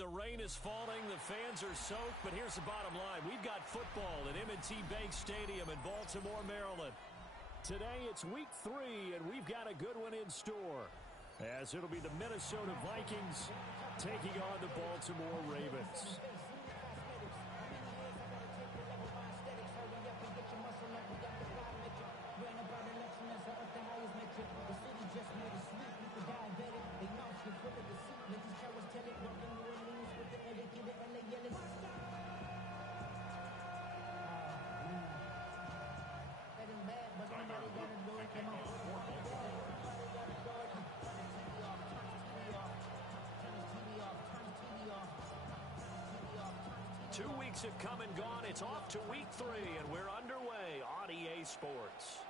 The rain is falling. The fans are soaked. But here's the bottom line. We've got football at M&T Bank Stadium in Baltimore, Maryland. Today it's week 3, and we've got a good one in store, as it'll be the Minnesota Vikings taking on the Baltimore Ravens. Two weeks have come and gone. It's off to week 3, and we're underway on EA Sports.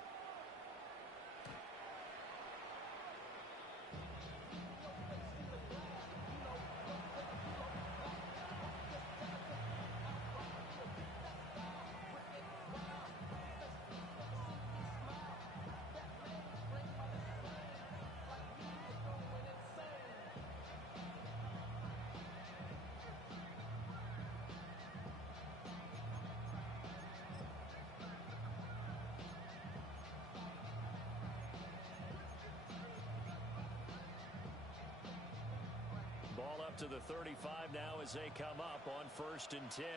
Ball up to the 35 now as they come up on 1st and 10. 19,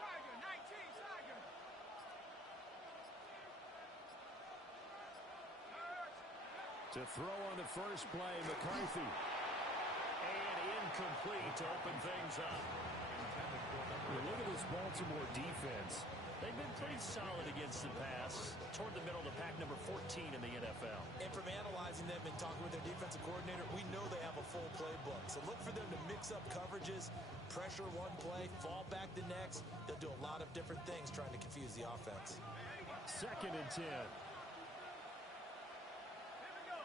Tiger, 19, Tiger. To throw on the first play, McCarthy. And incomplete to open things up. Look at this Baltimore defense. They've been pretty solid against the pass. Toward the middle of the pack, number 14 in the NFL. And from analyzing them and talking with their defensive coordinator, we know they have a full playbook. So look for them to mix up coverages, pressure one play, fall back the next. They'll do a lot of different things trying to confuse the offense. 2nd and 10. Here we go.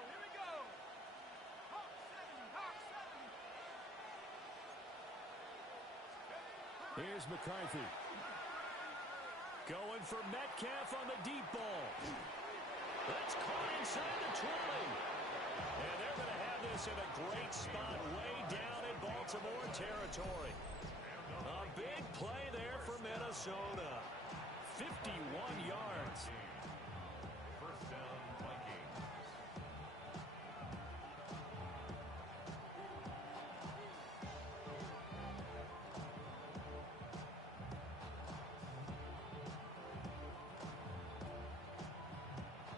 Hawk 70. Here's McCarthy. Going for Metcalf on the deep ball. That's caught inside the 20. And they're going to have this in a great spot way down in Baltimore territory. A big play there for Minnesota. 51 yards. First down, Vikings.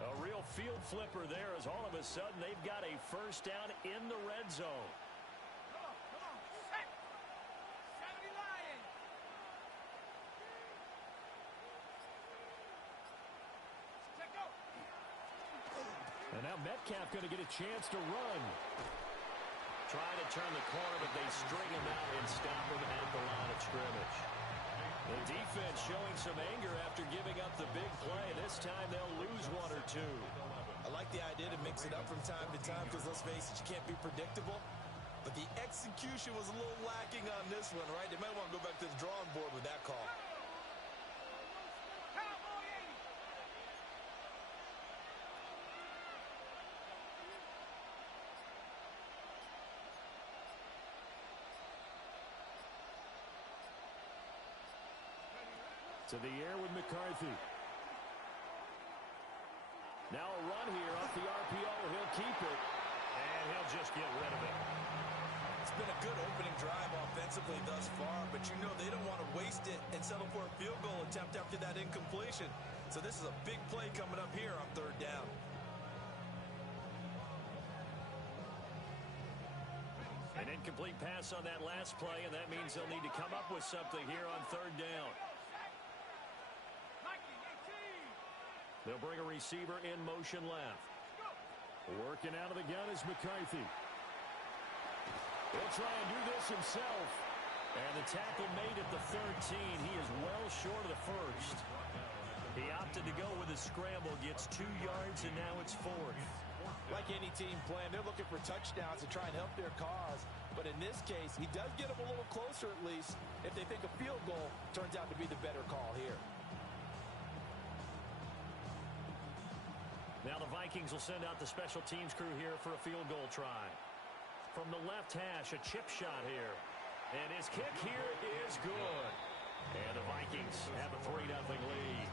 A real field flipper there, as all of a sudden they've got a first down in the red zone. Come on. Set. 70 Lions. Check go. And now Metcalf going to get a chance to run. Trying to turn the corner, but they string him out and stop him at the line of scrimmage. The defense showing some anger after giving up the big play. This time they'll lose one or two. I like the idea to mix it up from time to time because, let's face it, you can't be predictable. But the execution was a little lacking on this one, right? They might want to go back to the drawing board with that call. Cowboy 80. To the air with McCarthy. Now a run here off the RPO. He'll keep it. And he'll just get rid of it. It's been a good opening drive offensively thus far, but you know they don't want to waste it and settle for a field goal attempt after that incompletion. So this is a big play coming up here on 3rd down. An incomplete pass on that last play, and that means they'll need to come up with something here on 3rd down. They'll bring a receiver in motion left. Working out of the gun is McCarthy. He'll try and do this himself. And the tackle made at the 13. He is well short of the first. He opted to go with a scramble, gets 2 yards, and now it's 4th. Like any team playing, they're looking for touchdowns to try and help their cause. But in this case, he does get them a little closer at least if they think a field goal turns out to be the better call here. Now the Vikings will send out the special teams crew here for a field goal try. From the left hash, a chip shot here. And his kick here is good. And the Vikings have a 3-0 lead.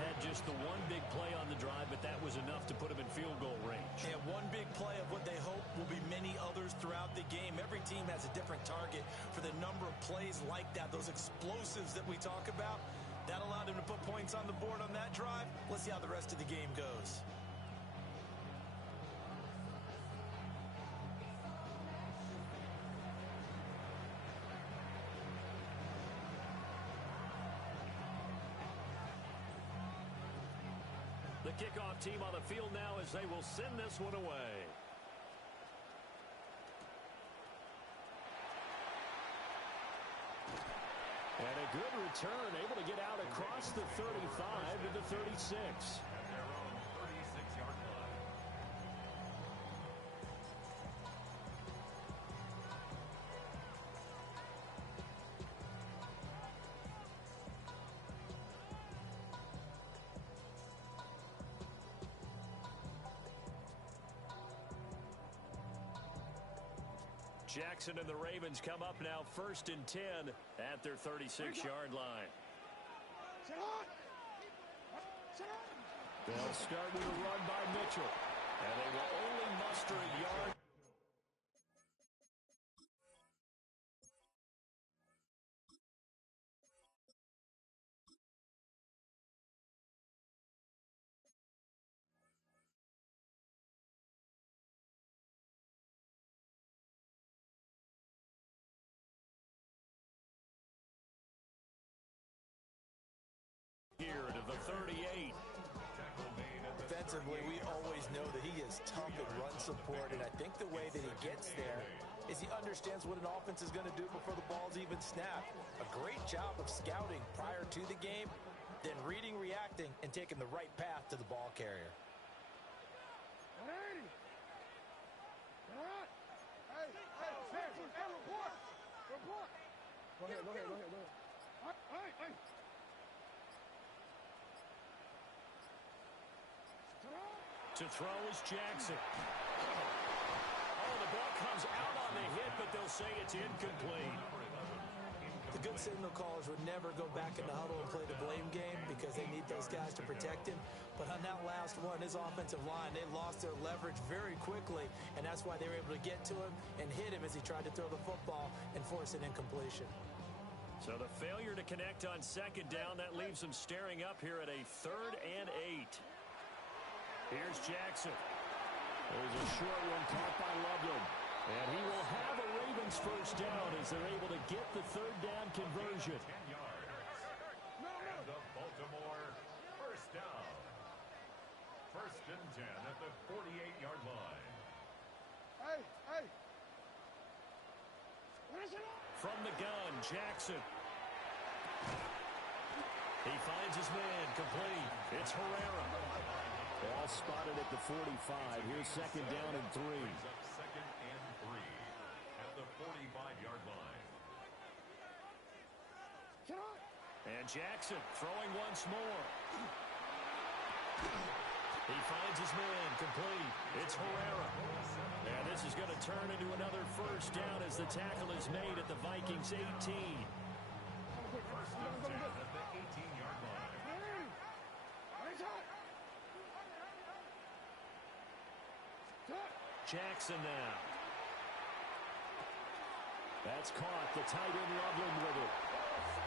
Had just the one big play on the drive, but that was enough to put him in field goal range. And one big play of what they hope will be many others throughout the game. Every team has a different target for the number of plays like that, those explosives that we talk about. That allowed him to put points on the board on that drive. Let's see how the rest of the game goes. The kickoff team on the field now as they will send this one away. And a good return, able to get out across the 35 to the 36. At their own 36-yard line. Jackson and the Ravens come up now 1st and 10 at their 36-yard line. They'll start with a run by Mitchell. And they will only muster a yard. Here to the 38. Defensively, we always know that he is tough in run support, and I think the way that he gets there is he understands what an offense is going to do before the ball's even snapped. A great job of scouting prior to the game, then reading, reacting, and taking the right path to the ball carrier. Go ahead. To throw is Jackson. Oh, the ball comes out on the hit, but they'll say it's incomplete. The good signal callers would never go back in the huddle and play the blame game because they need those guys to protect him. But on that last one, his offensive line, they lost their leverage very quickly, and that's why they were able to get to him and hit him as he tried to throw the football and force an incompletion. So the failure to connect on 2nd down, that leaves them staring up here at a 3rd and 8. Here's Jackson. There's a short one caught by Loveland. And he will have a Ravens 1st down as they're able to get the 3rd down conversion. 10 yards. And the Baltimore 1st down. 1st and 10 at the 48-yard line. From the gun, Jackson. He finds his man, complete. It's Herrera. Ball spotted at the 45. Here's 2nd down and 3. Brings up 2nd and 3 at the 45-yard line. And Jackson throwing once more. He finds his man, complete. It's Herrera. And this is going to turn into another 1st down as the tackle is made at the Vikings 18. 1st and 10 at the 18-yard line. Jackson now. That's caught. The tight end Loveland with it.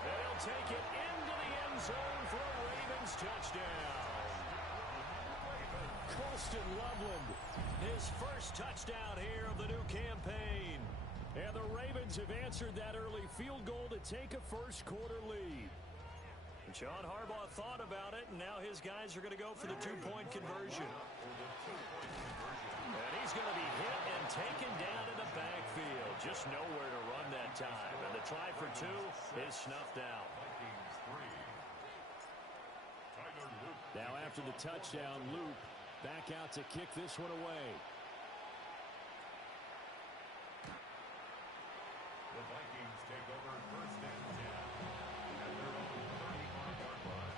They'll take it into the end zone for a Ravens touchdown. Colston Loveland, his 1st touchdown here of the new campaign. And the Ravens have answered that early field goal to take a 1st quarter lead. And John Harbaugh thought about it, and now his guys are going to go for the 2-point conversion. And he's going to be hit and taken down in the backfield. Just nowhere to run that time. And the try for 2 is snuffed out. Vikings 3. Tyler Loop. Now after the touchdown, Loop back out to kick this one away. The Vikings take over 1st and 10 at their own 35-yard line.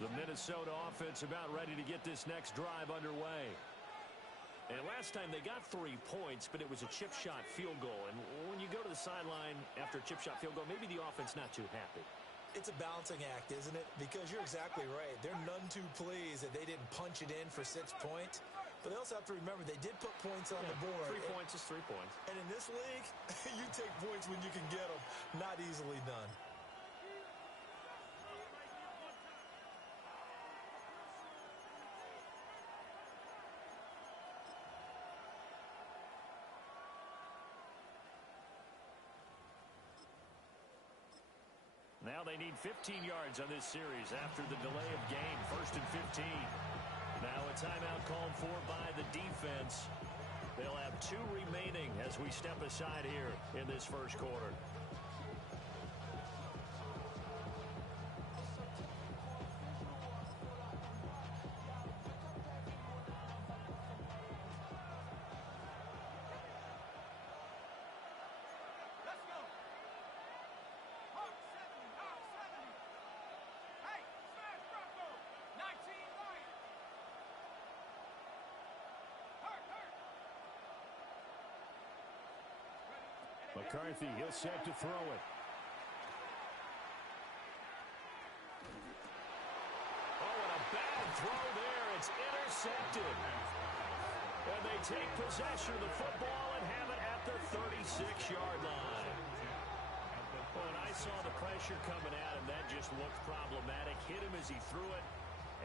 The Minnesota offense about ready to get this next drive underway. And last time they got 3 points, but it was a chip shot field goal. And when you go to the sideline after a chip shot field goal, maybe the offense not too happy. It's a balancing act, isn't it? Because you're exactly right. They're none too pleased that they didn't punch it in for 6 points. But they also have to remember they did put points on the board. 3 points is 3 points. And in this league, you take points when you can get them. Not easily done. Now they need 15 yards on this series after the delay of game. 1st and 15. Now a timeout called for by the defense. They'll have 2 remaining as we step aside here in this first quarter. Let's go. Hawk 70, Hawk 70. Hey, smash Bronco. 19 Lions. Hurt. McCarthy, he'll set to throw it. Oh, and a bad throw there. It's intercepted. And they take possession of the football and have it at the 36-yard line. When I saw the pressure coming at him, that just looked problematic. Hit him as he threw it,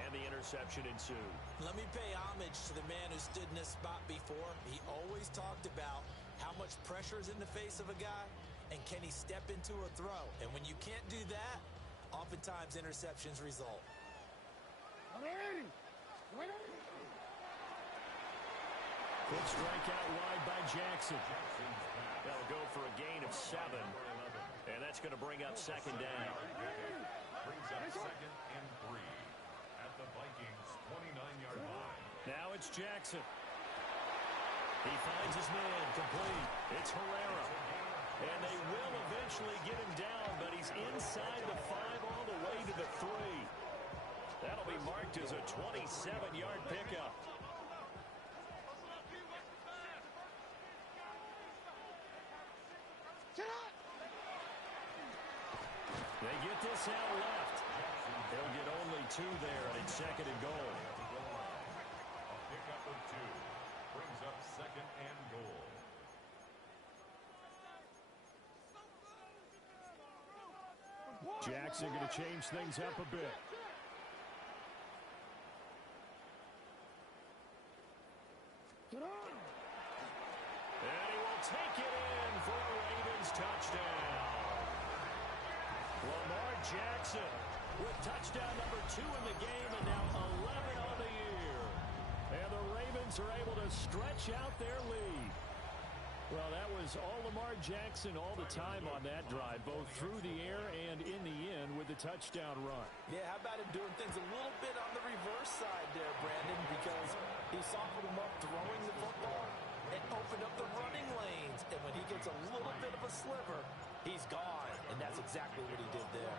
and the interception ensued. Let me pay homage to the man who stood in this spot before. He always talked about how much pressure is in the face of a guy, and can he step into a throw? And when you can't do that, oftentimes interceptions result. Quick strike out wide by Jackson. That'll go for a gain of 7. And that's going to bring up 2nd down. Brings up 2nd and 3 at the Vikings' 29-yard line. Now it's Jackson. He finds his man complete. It's Herrera. And they will eventually get him down, but he's inside the 5 all the way to the 3. That'll be marked as a 27-yard pickup. They get this out left. They'll get only 2 there, and it's 2nd and goal. A pickup of 2 brings up 2nd and goal. Jackson going to change things up a bit. And he will take it in for a Ravens touchdown. Lamar Jackson with touchdown number 2 in the game and now 11 on the year. And the Ravens are able to stretch out their lead. Well, that was all Lamar Jackson all the time on that drive, both through the air and in the end with the touchdown run. Yeah, how about him doing things a little bit on the reverse side there, Brandon, because he softened him up throwing the football and opened up the running lanes. And when he gets a little bit of a sliver, he's gone. And that's exactly what he did there.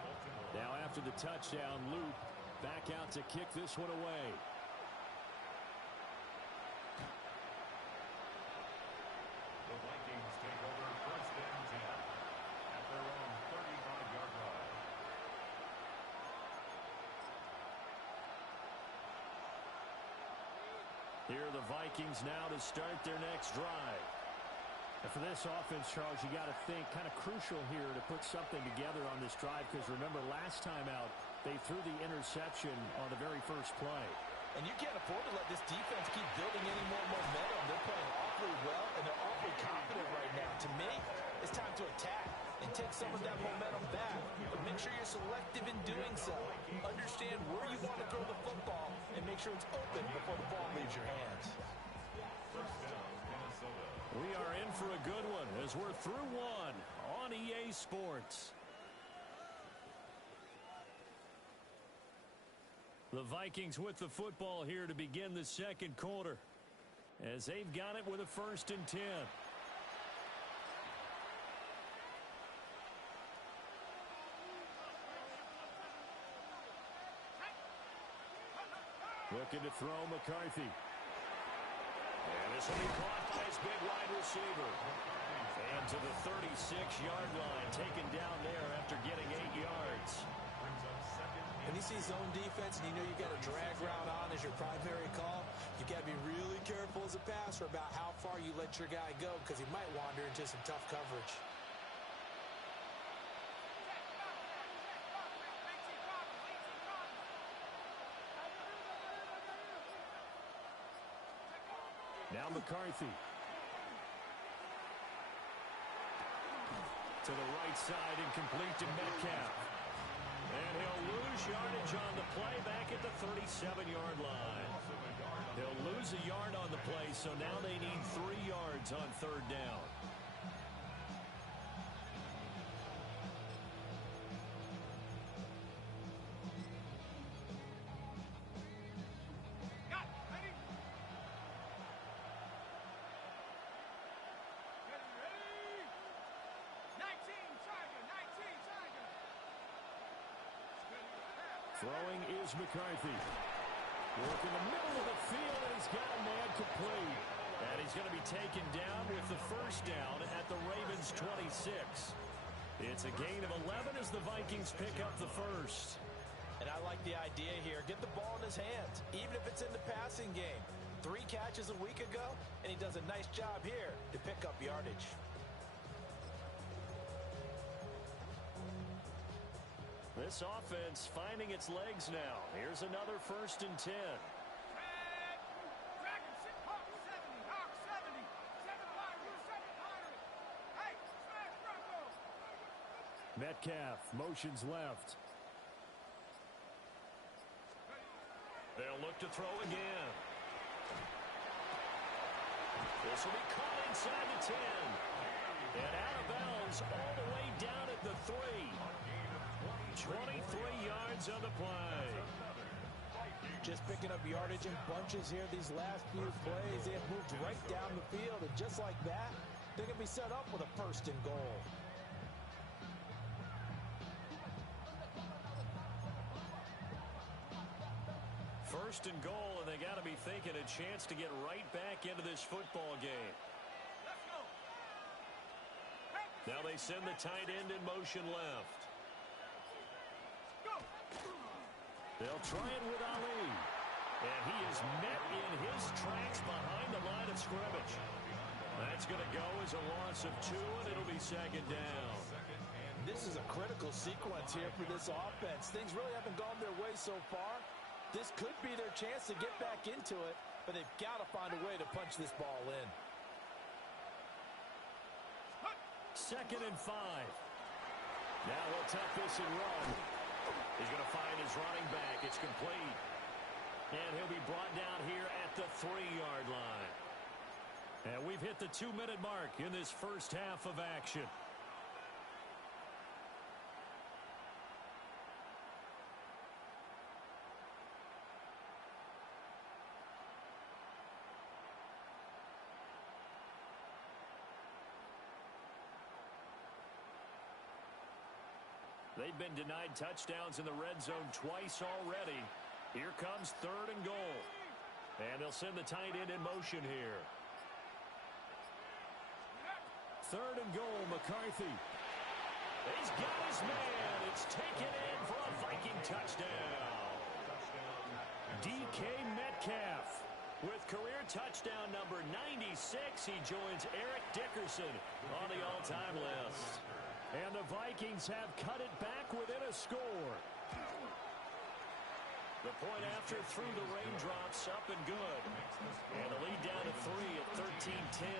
Now after the touchdown, Luke back out to kick this one away. The Vikings take over 1st and 10 at their own 35-yard line. Here are the Vikings now to start their next drive. And for this offense, Charles, you got to think kind of crucial here to put something together on this drive, because remember last time out they threw the interception on the very first play. And you can't afford to let this defense keep building any more momentum. They're playing awfully well, and they're awfully confident right now. To me, it's time to attack and take some of that momentum back. But make sure you're selective in doing so. Understand where you want to throw the football and make sure it's open before the ball leaves your hands. First down, Minnesota. We are in for a good one as we're through one on EA Sports. The Vikings with the football here to begin the second quarter, as they've got it with a 1st and 10. Looking to throw McCarthy. And this will be caught by his big wide receiver. And to the 36-yard line, taken down there after getting 8 yards. When you see zone defense and you know you got a drag route on as your primary call, you got to be really careful as a passer about how far you let your guy go because he might wander into some tough coverage. Now McCarthy. To the right side and complete to Metcalf. And he'll lose yardage on the play back at the 37-yard line. He'll lose a yard on the play, so now they need 3 yards on third down. Throwing is McCarthy. Work in the middle of the field, and he's got a man complete. And he's going to be taken down with the first down at the Ravens' 26. It's a gain of 11 as the Vikings pick up the first. And I like the idea here. Get the ball in his hands, even if it's in the passing game. 3 catches a week ago, and he does a nice job here to pick up yardage. This offense finding its legs now. Here's another 1st and 10. Metcalf motions left. They'll look to throw again. This will be caught inside the 10. And out of bounds all the way down at the 3. 23 yards on the play. Just picking up yardage in bunches here these last few plays. They have moved right down the field, and just like that, they're going to be set up with a 1st and goal. First and goal, and they got to be thinking a chance to get right back into this football game. Now they send the tight end in motion left. They'll try it with Ali. And he is met in his tracks behind the line of scrimmage. That's going to go as a loss of 2, and it'll be 2nd down. This is a critical sequence here for this offense. Things really haven't gone their way so far. This could be their chance to get back into it, but they've got to find a way to punch this ball in. 2nd and 5. Now he'll tuck this and run. He's going to find his running back. It's complete. And he'll be brought down here at the 3-yard line. And we've hit the 2-minute mark in this first half of action. They've been denied touchdowns in the red zone twice already. Here comes 3rd and goal. And they'll send the tight end in motion here. 3rd and goal, McCarthy. He's got his man. It's taken in for a Viking touchdown. DK Metcalf with career touchdown number 96. He joins Eric Dickerson on the all-time list. And the Vikings have cut it back within a score. The point after through the raindrops, up and good. And the lead down to 3 at 13-10.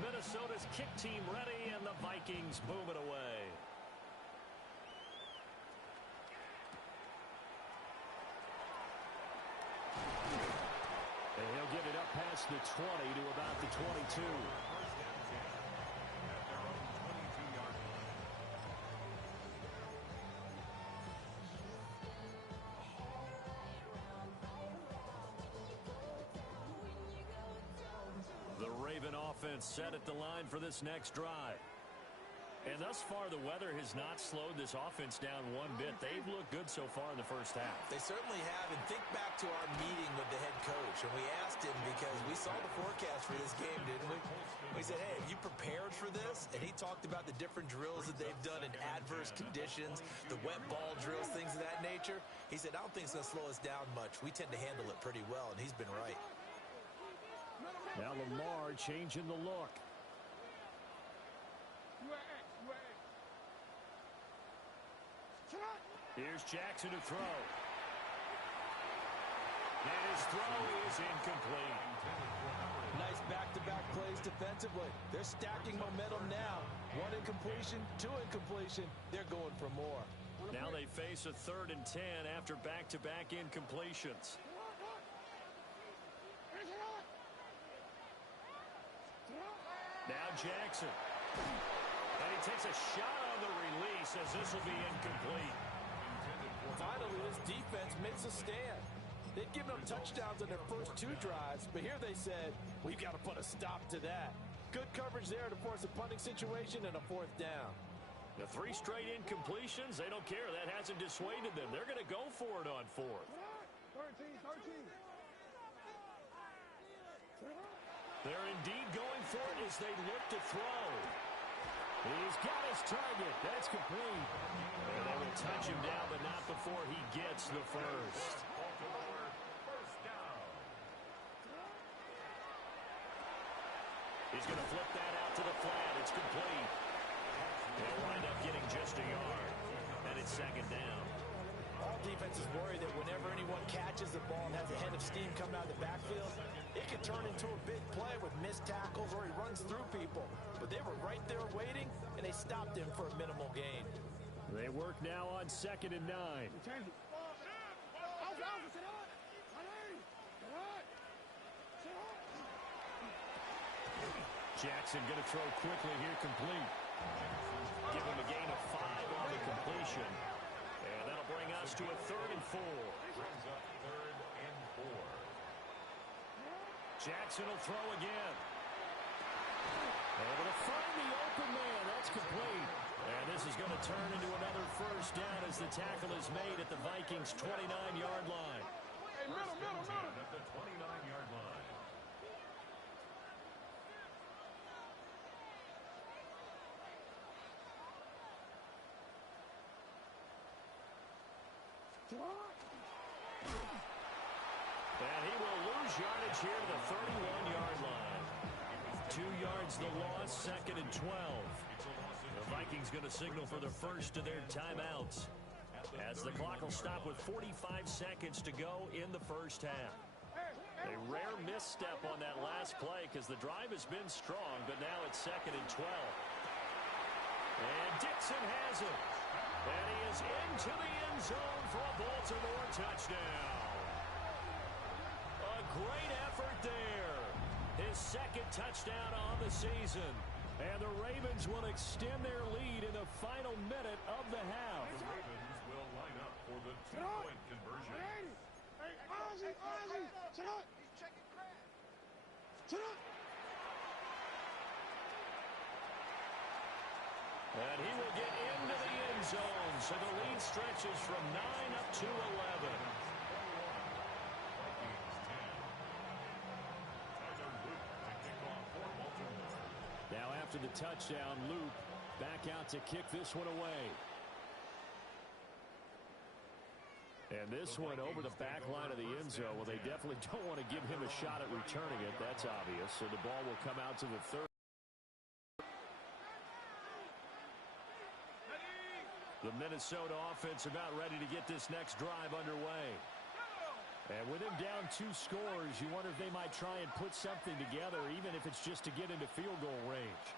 Minnesota's kick team ready, and the Vikings boom it away. And he'll get it up past the 20 to about the 22. The Raven offense set at the line for this next drive. And thus far, the weather has not slowed this offense down one bit. They've looked good so far in the first half. They certainly have. And think back to our meeting with the head coach. And we asked him because we saw the forecast for this game, didn't we? We said, hey, have you prepared for this? And he talked about the different drills that they've done in adverse conditions, the wet ball drills, things of that nature. He said, I don't think it's going to slow us down much. We tend to handle it pretty well, and he's been right. Now Lamar changing the look. Here's Jackson to throw. And his throw is incomplete. Nice back-to-back plays defensively. They're stacking momentum now. One incompletion, two incompletion. They're going for more. Now they face a 3rd and 10 after back-to-back incompletions. Now Jackson. And he takes a shot on the release as this will be incomplete. Finally, this defense makes a stand. They'd given them touchdowns on their first 2 drives, but here they said, we've got to put a stop to that. Good coverage there to force a punting situation and a 4th down. The 3 straight incompletions, they don't care. That hasn't dissuaded them. They're going to go for it on 4th. 13. They're indeed going for it as they look to throw. He's got his target. That's complete. And they will touch him down, but not before he gets the first. First down. He's going to flip that out to the flat. It's complete. They'll wind up getting just a yard. And it's 2nd down. All defenses worry that whenever anyone catches the ball and has a head of steam coming out of the backfield, it can turn into a big play with missed tackles or he runs through people. But they were right there waiting, and they stopped him for a minimal gain. They work now on 2nd and 9. Jackson going to throw quickly here, complete. Give him a gain of 5 on the completion. And that'll bring us to a 3rd and 4. Brings up 3rd and 4. Jackson will throw again. Able to find the open man. That's complete. And this is going to turn into another first down as the tackle is made at the Vikings' 29-yard line. Middle. At the 29-yard line. And he will lose yardage here to the 31-yard line. 2 yards the loss, 2nd and 12. The Vikings going to signal for the first of their timeouts as the clock will stop with 45 seconds to go in the first half. A rare misstep on that last play because the drive has been strong, but now it's 2nd and 12. And Dixon has it. And he is into the end zone for a Baltimore touchdown. A great effort there. His 2nd touchdown on the season. And the Ravens will extend their lead in the final minute of the half. The Ravens will line up for the 2-point conversion. And he will get into the end zone, so the lead stretches from 9 up to 11. Now after the touchdown, Luke back out to kick this one away. And this one over the back line of the end zone. Well, they definitely don't want to give him a shot at returning it. That's obvious. So the ball will come out to the 30. The Minnesota offense about ready to get this next drive underway. And with him down 2 scores, you wonder if they might try and put something together, even if it's just to get into field goal range.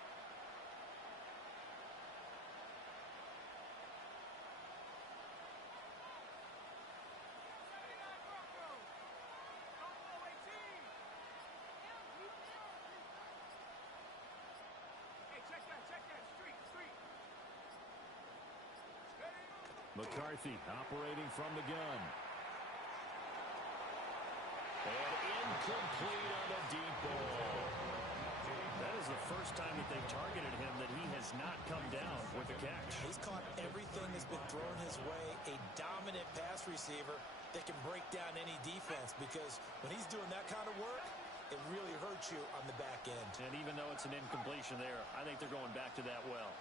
McCarthy operating from the gun. And incomplete on the deep ball. That is the first time that they've targeted him that he has not come down with a catch. He's caught everything that's been thrown his way. A dominant pass receiver that can break down any defense, because when he's doing that kind of work, it really hurts you on the back end. And even though it's an incompletion there, I think they're going back to that well.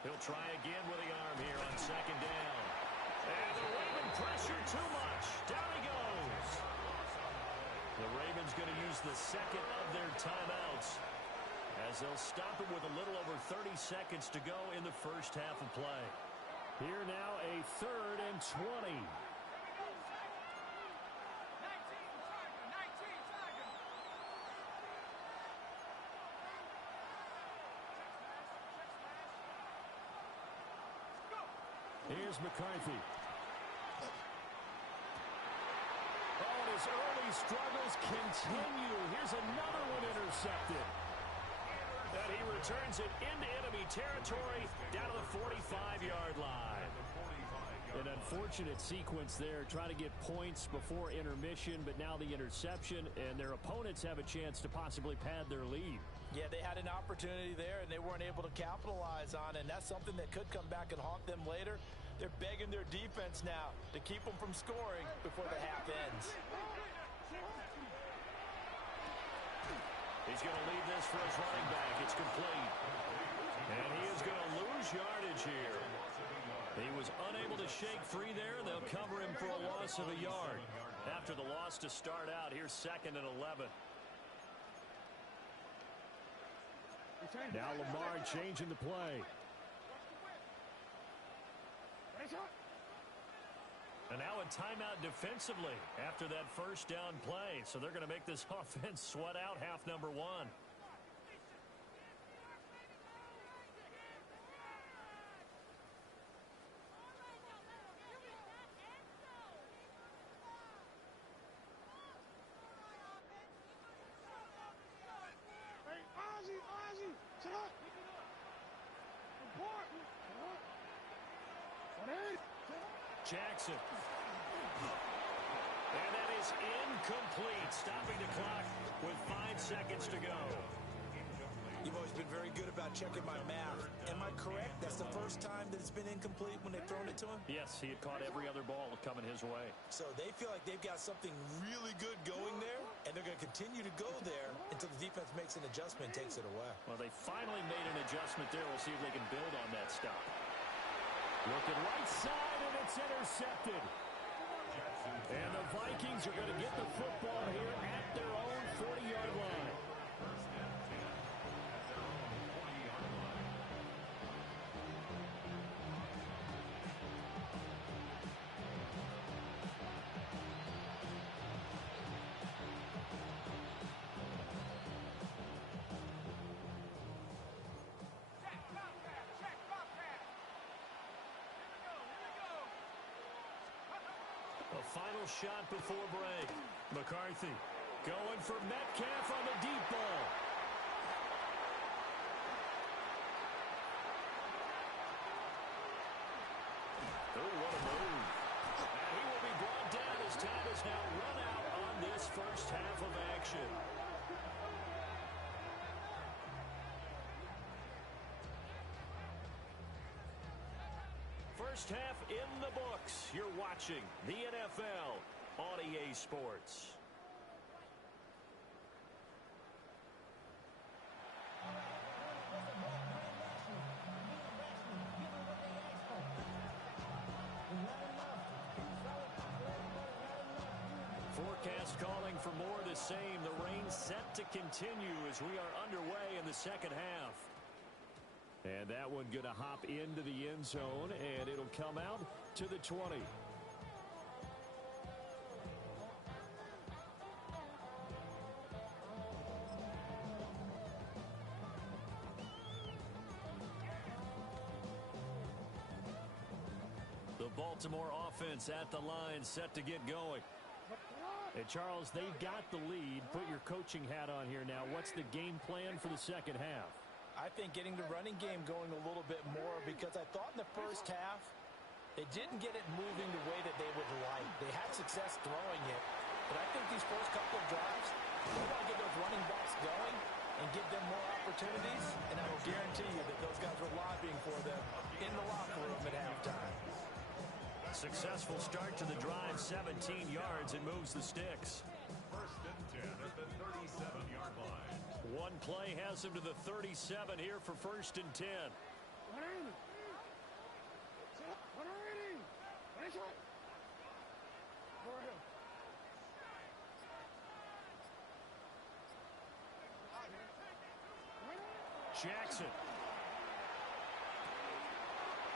He'll try again with the arm here on second down. And the Raven pressure too much. Down he goes. The Ravens going to use the second of their timeouts, as they'll stop it with a little over 30 seconds to go in the first half of play. Here now, a 3rd and 20. 19 Tiger. Here's McCarthy. Oh, and his early struggles continue. Here's another one intercepted. And he returns it into enemy territory down to the 45-yard line. An unfortunate sequence there, trying to get points before intermission, but now the interception, and their opponents have a chance to possibly pad their lead. Yeah, they had an opportunity there, and they weren't able to capitalize on it, and that's something that could come back and haunt them later. They're begging their defense now to keep them from scoring before the half ends. He's going to leave this for his running back. It's complete. And he is going to lose yardage here. He was unable to shake free there. They'll cover him for a loss of a yard. After the loss to start out, here's 2nd and 11. Now Lamar changing the play. And now a timeout defensively after that first down play. So they're going to make this offense sweat out half number 1. Jackson. And that is incomplete, stopping the clock with 5 seconds to go. You've always been very good about checking my math. Am I correct? That's the first time that it's been incomplete when they've thrown it to him? Yes, he had caught every other ball coming his way. So they feel like they've got something really good going there, and they're going to continue to go there until the defense makes an adjustment and takes it away. Well, they finally made an adjustment there. We'll see if they can build on that stop. Looking right side, and it's intercepted. And the Vikings are going to get the football here at their own 40-yard line. Final shot before break. McCarthy going for Metcalf on the deep ball. Oh, what a move. And he will be brought down as time has now run out on this first half of action. First half in the books. You're watching the NFL on EA Sports. Forecast calling for more of the same. The rain set to continue as we are underway in the second half. And that one going to hop into the end zone, and it'll come out to the 20. The Baltimore offense at the line, set to get going. And Charles, they've got the lead. Put your coaching hat on here now. What's the game plan for the second half? I think getting the running game going a little bit more, because I thought in the first half they didn't get it moving the way that they would like. They had success throwing it, but I think these first couple of drives, they want to get those opportunities, and I will guarantee you that those guys were lobbying for them in the locker room at halftime. Successful start to the drive, 17 yards, and moves the sticks. First and 10 at the 37-yard line. One play has him to the 37 here for first and 10. Jackson.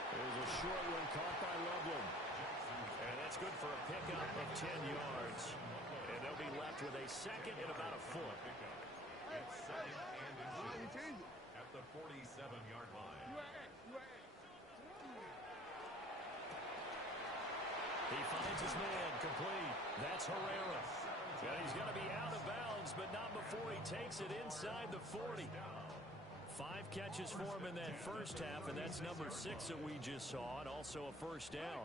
There's a short one caught by Loveland. And that's good for a pickup of 10 yards. And they'll be left with a second and about a foot. It's second and inches at the 47-yard line. He finds his man complete. That's Herrera. And he's going to be out of bounds, but not before he takes it inside the 40. 5 catches for him in that first half, and that's number 6 that we just saw, and also a first down.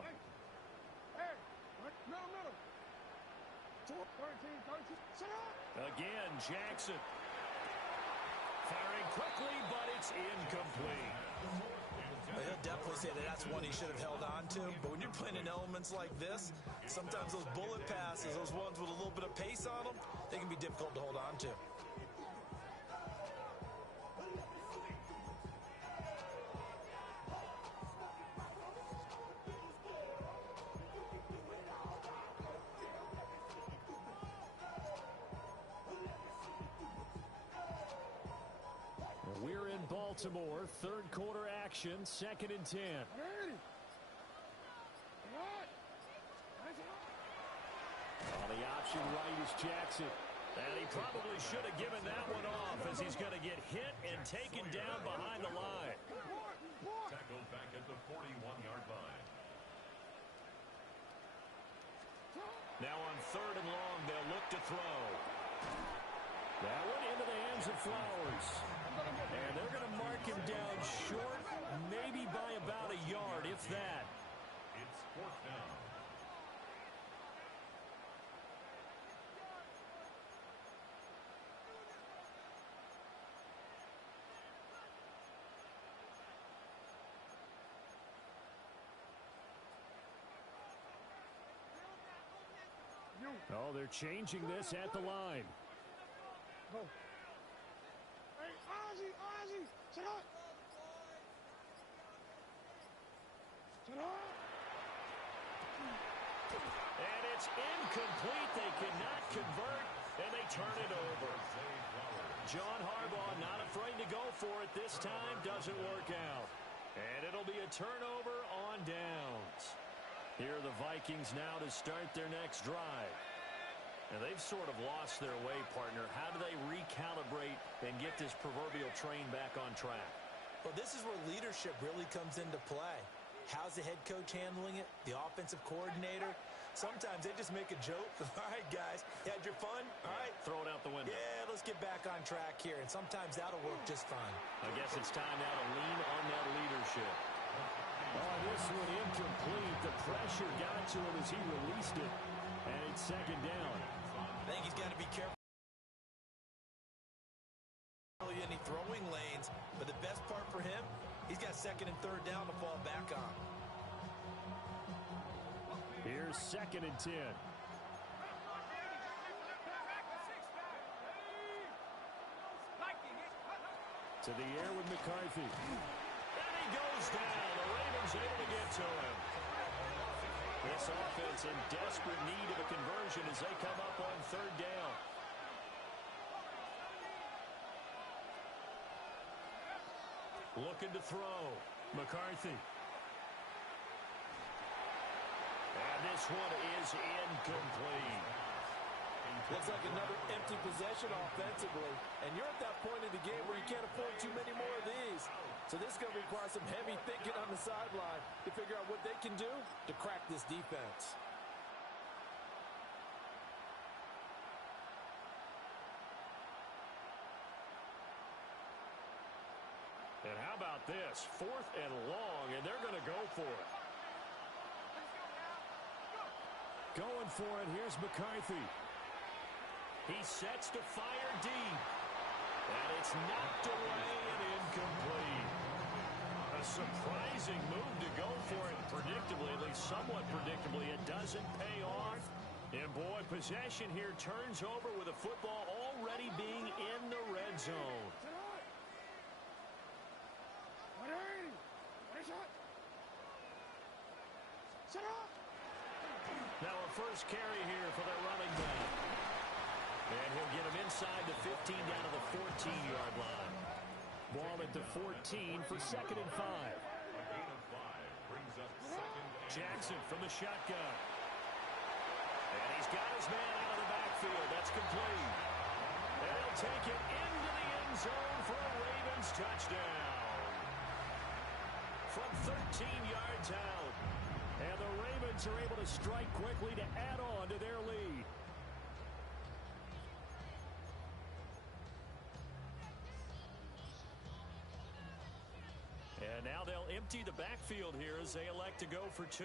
Again, Jackson. Firing quickly, but it's incomplete. Well, he'll definitely say that that's one he should have held on to. But when you're playing in elements like this, sometimes those bullet passes, those ones with a little bit of pace on them, they can be difficult to hold on to. We're in Baltimore, third quarter action, second and 10. On the option right is Jackson. And he probably should have given that one off as he's going to get hit and taken down behind the line. Tackled back at the 41-yard line. Now on third and long, they'll look to throw. That one into the hands of Flowers. And they're going to mark him down short, maybe by about a yard, if that. It's fourth down. Oh, they're changing this at the line. And it's incomplete. They cannot convert, and they turn it over. John Harbaugh not afraid to go for it this time. Doesn't work out. And it'll be a turnover on downs. Here are the Vikings now to start their next drive. And they've sort of lost their way, partner. How do they recalibrate and get this proverbial train back on track? Well, this is where leadership really comes into play. How's the head coach handling it? The offensive coordinator? Sometimes they just make a joke. All right, guys, you had your fun? All right. Throw it out the window. Yeah, let's get back on track here. And sometimes that'll work just fine. I guess it's time now to lean on that leadership. Oh, this one incomplete. The pressure got to him as he released it. And it's second down. I think he's got to be careful in any throwing lanes, but the best part for him, he's got second and third down to fall back on. Here's second and 10. To the air with McCarthy. And he goes down. The Ravens able to get to him. This offense in desperate need of a conversion as they come up on third down. Looking to throw. McCarthy. And this one is incomplete. Looks like another empty possession offensively. And you're at that point in the game where you can't afford too many more of these. So this is going to require some heavy thinking on the sideline to figure out what they can do to crack this defense. And how about this? Fourth and long, and they're going to go for it. Going for it, here's McCarthy. He sets to fire deep. And it's knocked away surprising move to go for it predictably, at least somewhat predictably. It doesn't pay off. And, boy, possession here turns over with the football already being in the red zone. Now a first carry here for their running back. And he'll get him inside the 15 down to the 14-yard line. Ball at the 14 for 2nd and 5. A gain of 5 brings up 2nd and Jackson from the shotgun. And he's got his man out of the backfield. That's complete. And he'll take it into the end zone for a Ravens touchdown. From 13 yards out. And the Ravens are able to strike quickly to add on to their lead. And now they'll empty the backfield here as they elect to go for 2.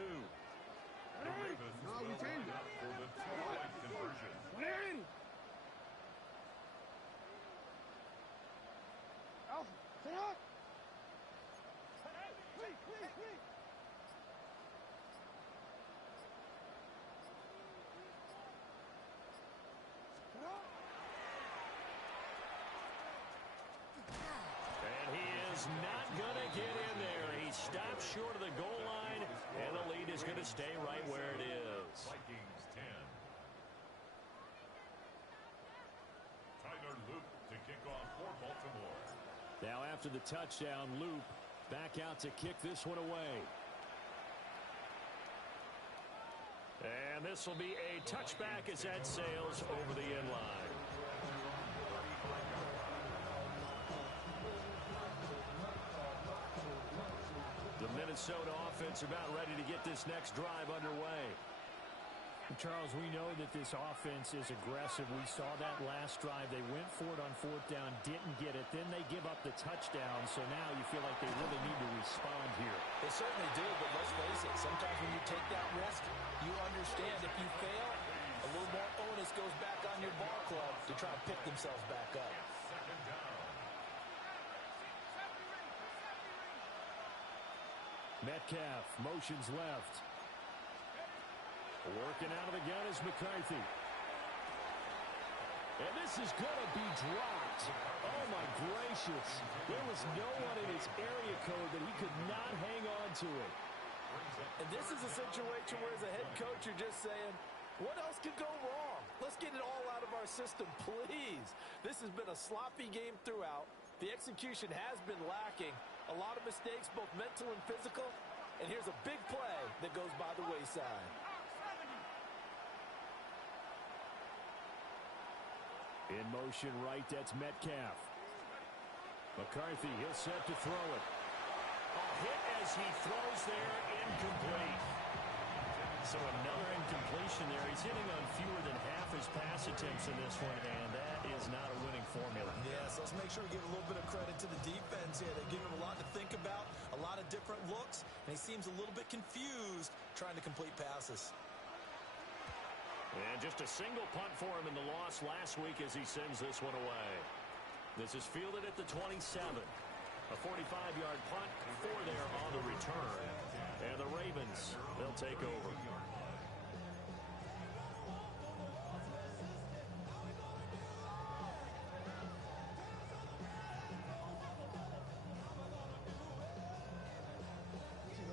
the Ravens will line up for the 2-point conversion. And he is not going to get in there. He stops short of the goal line, and the lead is going to stay right where it is. Vikings 10. Tyler Loop to kick off for Baltimore. Now after the touchdown, Loop back out to kick this one away. And this will be a touchback as that sails over the end line. The Minnesota offense about ready to get this next drive underway. Charles, we know that this offense is aggressive. We saw that last drive. They went for it on 4th down, didn't get it. Then they give up the touchdown. So now you feel like they really need to respond here. They certainly do, but let's face it. Sometimes when you take that risk, you understand if you fail, a little more onus goes back on your ball club to try to pick themselves back up. Second down. Metcalf motions left. Working out of the gun is McCarthy. And this is going to be dropped. Oh, my gracious. There was no one in his area code that he could not hang on to it. And this is a situation where as a head coach you're just saying, what else could go wrong? Let's get it all out of our system, please. This has been a sloppy game throughout. The execution has been lacking. A lot of mistakes, both mental and physical. And here's a big play that goes by the wayside. In motion right, that's Metcalf. McCarthy, he'll set to throw it. A hit as he throws there, incomplete. So another incompletion there. He's hitting on fewer than half his pass attempts in this one, and that is not a winning formula. Yes, let's make sure we give a little bit of credit to the defense here. They give him a lot to think about, a lot of different looks, and he seems a little bit confused trying to complete passes. And just a single punt for him in the loss last week as he sends this one away. This is fielded at the 27. A 45-yard punt, 4 there on the return. And the Ravens, they'll take over.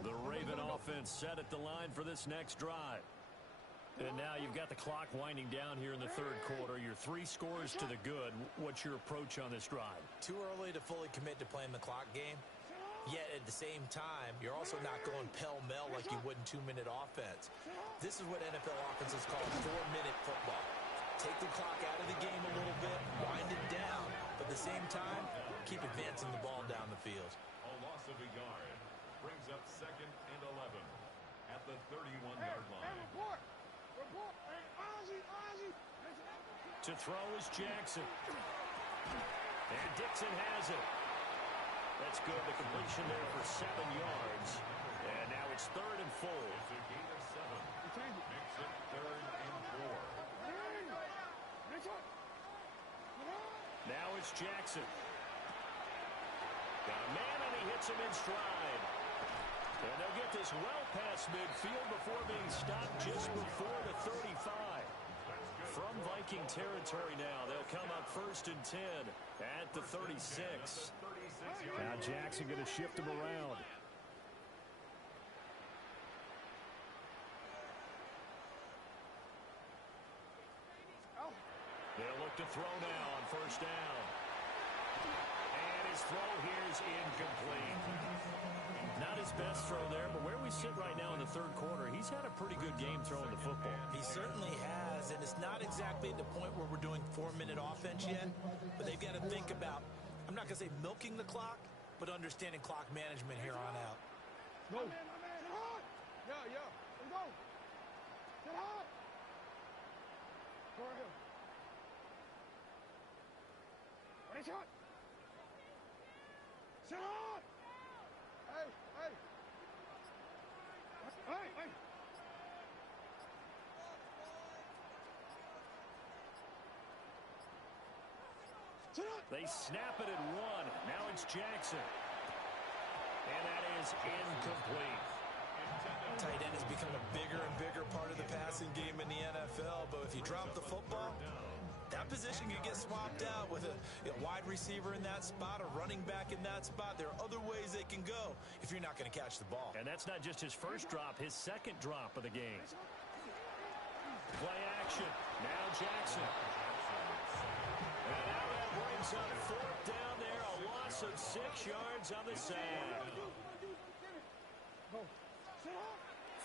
The Raven offense set at the line for this next drive. And now you've got the clock winding down here in the 3rd quarter. Your 3 scores to the good. What's your approach on this drive? Too early to fully commit to playing the clock game. Yet at the same time, you're also not going pell-mell like you would in 2-minute offense. This is what NFL offenses call 4-minute football. Take the clock out of the game a little bit, wind it down, but at the same time, keep advancing the ball down the field. A loss of a yard brings up 2nd and 11 at the 31-yard line. To throw is Jackson. And Dixon has it. That's good. The completion there for 7 yards. And now it's 3rd and 4. It's a gain of 7. Makes it 3rd and 4. Now it's Jackson. Got a man and he he hits him in stride. And they'll get this well past midfield before being stopped just before the 35. From Viking territory now, they'll come up 1st and 10 at the 36. Now Jackson going to shift him around. They'll look to throw now on 1st down. And his throw here is incomplete. Not his best throw there, but where we sit right now in the 3rd quarter, he's had a pretty good game throwing the football. He certainly has, and it's not exactly at the point where we're doing 4-minute offense yet, but they've got to think about, I'm not going to say milking the clock, but understanding clock management here on out. Go. Sit hard. Yeah. Let's go. Sit hard. Go right here. Ready, shot. Sit hard. Hey. They snap it and run. Now it's Jackson. And that is incomplete. Tight end has become a bigger and bigger part of the passing game in the NFL, but if you drop the football, that position can get swapped out with a wide receiver in that spot, a running back in that spot. There are other ways they can go if you're not going to catch the ball. And that's not just his first drop, his 2nd drop of the game. Play action. Now Jackson. And now that brings up 4th down there, a loss of 6 yards on the sack.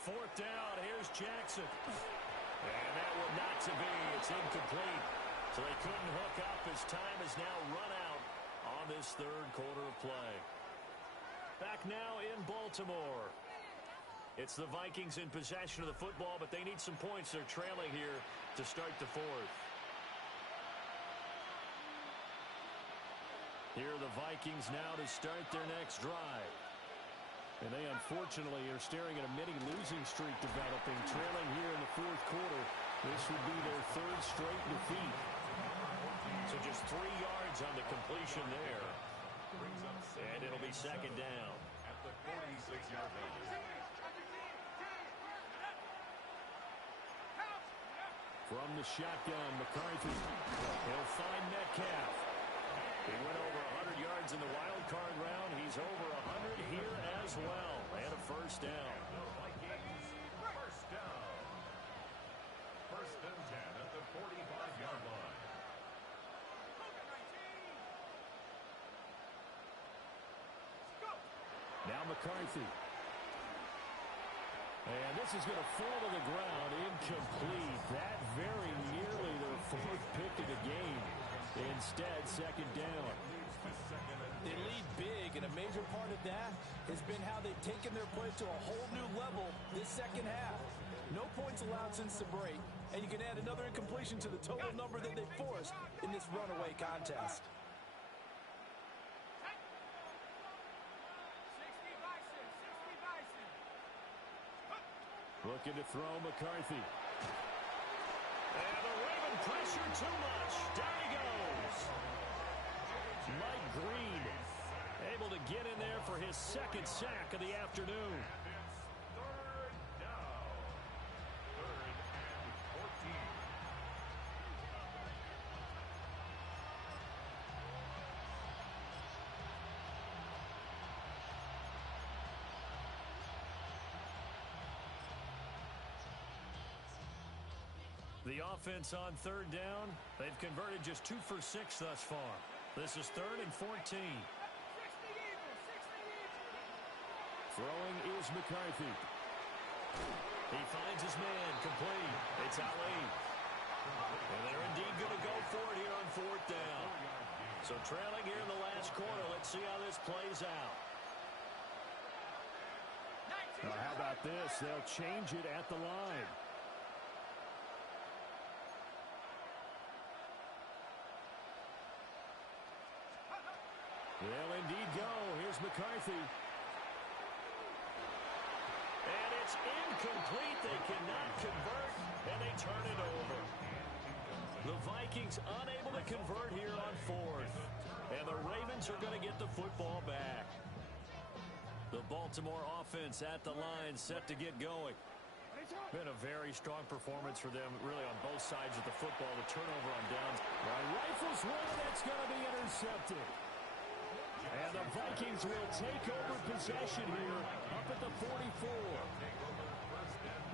4th down, here's Jackson. And that will not to be. It's incomplete. So they couldn't hook up as time has now run out on this 3rd quarter of play. Back now in Baltimore. It's the Vikings in possession of the football, but they need some points. They're trailing here to start the 4th. Here are the Vikings now to start their next drive. And they unfortunately are staring at a mini losing streak developing, trailing here in the 4th quarter. This would be their 3rd straight defeat. So just 3 yards on the completion there. And it'll be 2nd down. At the 46-yard line. From the shotgun, McCarthy. He'll find Metcalf. He went over 100 yards in the wild card round. He's over 100 here as well. And a 1st down. The Vikings, 1st down. 1st and 10 at the 45-yard line. Now McCarthy. And this is going to fall to the ground. Incomplete. That very nearly their 4th pick of the game. Instead, 2nd down. They lead big, and a major part of that has been how they've taken their play to a whole new level this 2nd half. No points allowed since the break, and you can add another incompletion to the total number that they forced in this runaway contest. 60 Bison. Looking to throw McCarthy. And the Raven pressure too much. Down he goes. Mike Green able to get in there for his 2nd sack of the afternoon. It's 3rd down. 3rd and 14. The offense on 3rd down, they've converted just 2 for 6 thus far. This is 3rd and 14. 60 even. Throwing is McCarthy. He finds his man, complete. It's Ali. And they're indeed going to go for it here on 4th down. So trailing here in the last quarter. Let's see how this plays out. Now, how about this? They'll change it at the line. They'll indeed go. Here's McCarthy. And it's incomplete. They cannot convert, and they turn it over. The Vikings unable to convert here on 4th. And the Ravens are going to get the football back. The Baltimore offense at the line, set to get going. Been a very strong performance for them, really, on both sides of the football. The turnover on downs. Rifles one, that's going to be intercepted. And the Vikings will take over possession here up at the 44.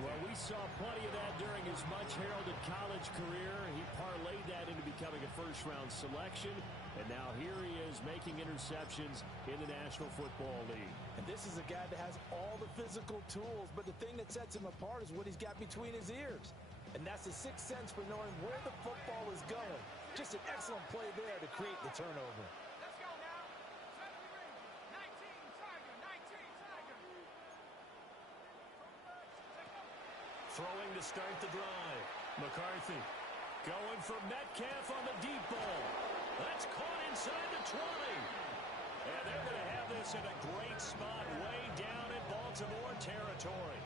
Well, we saw plenty of that during his much-heralded college career. He parlayed that into becoming a first-round selection. And now here he is making interceptions in the National Football League. And this is a guy that has all the physical tools, but the thing that sets him apart is what he's got between his ears. And that's the sixth sense for knowing where the football is going. Just an excellent play there to create the turnover. Let's go now. 19, Tiger, 19, Tiger. Throwing to start the drive. McCarthy going for Metcalf on the deep ball. That's caught inside the 20. And they're going to have this in a great spot way down in Baltimore territory.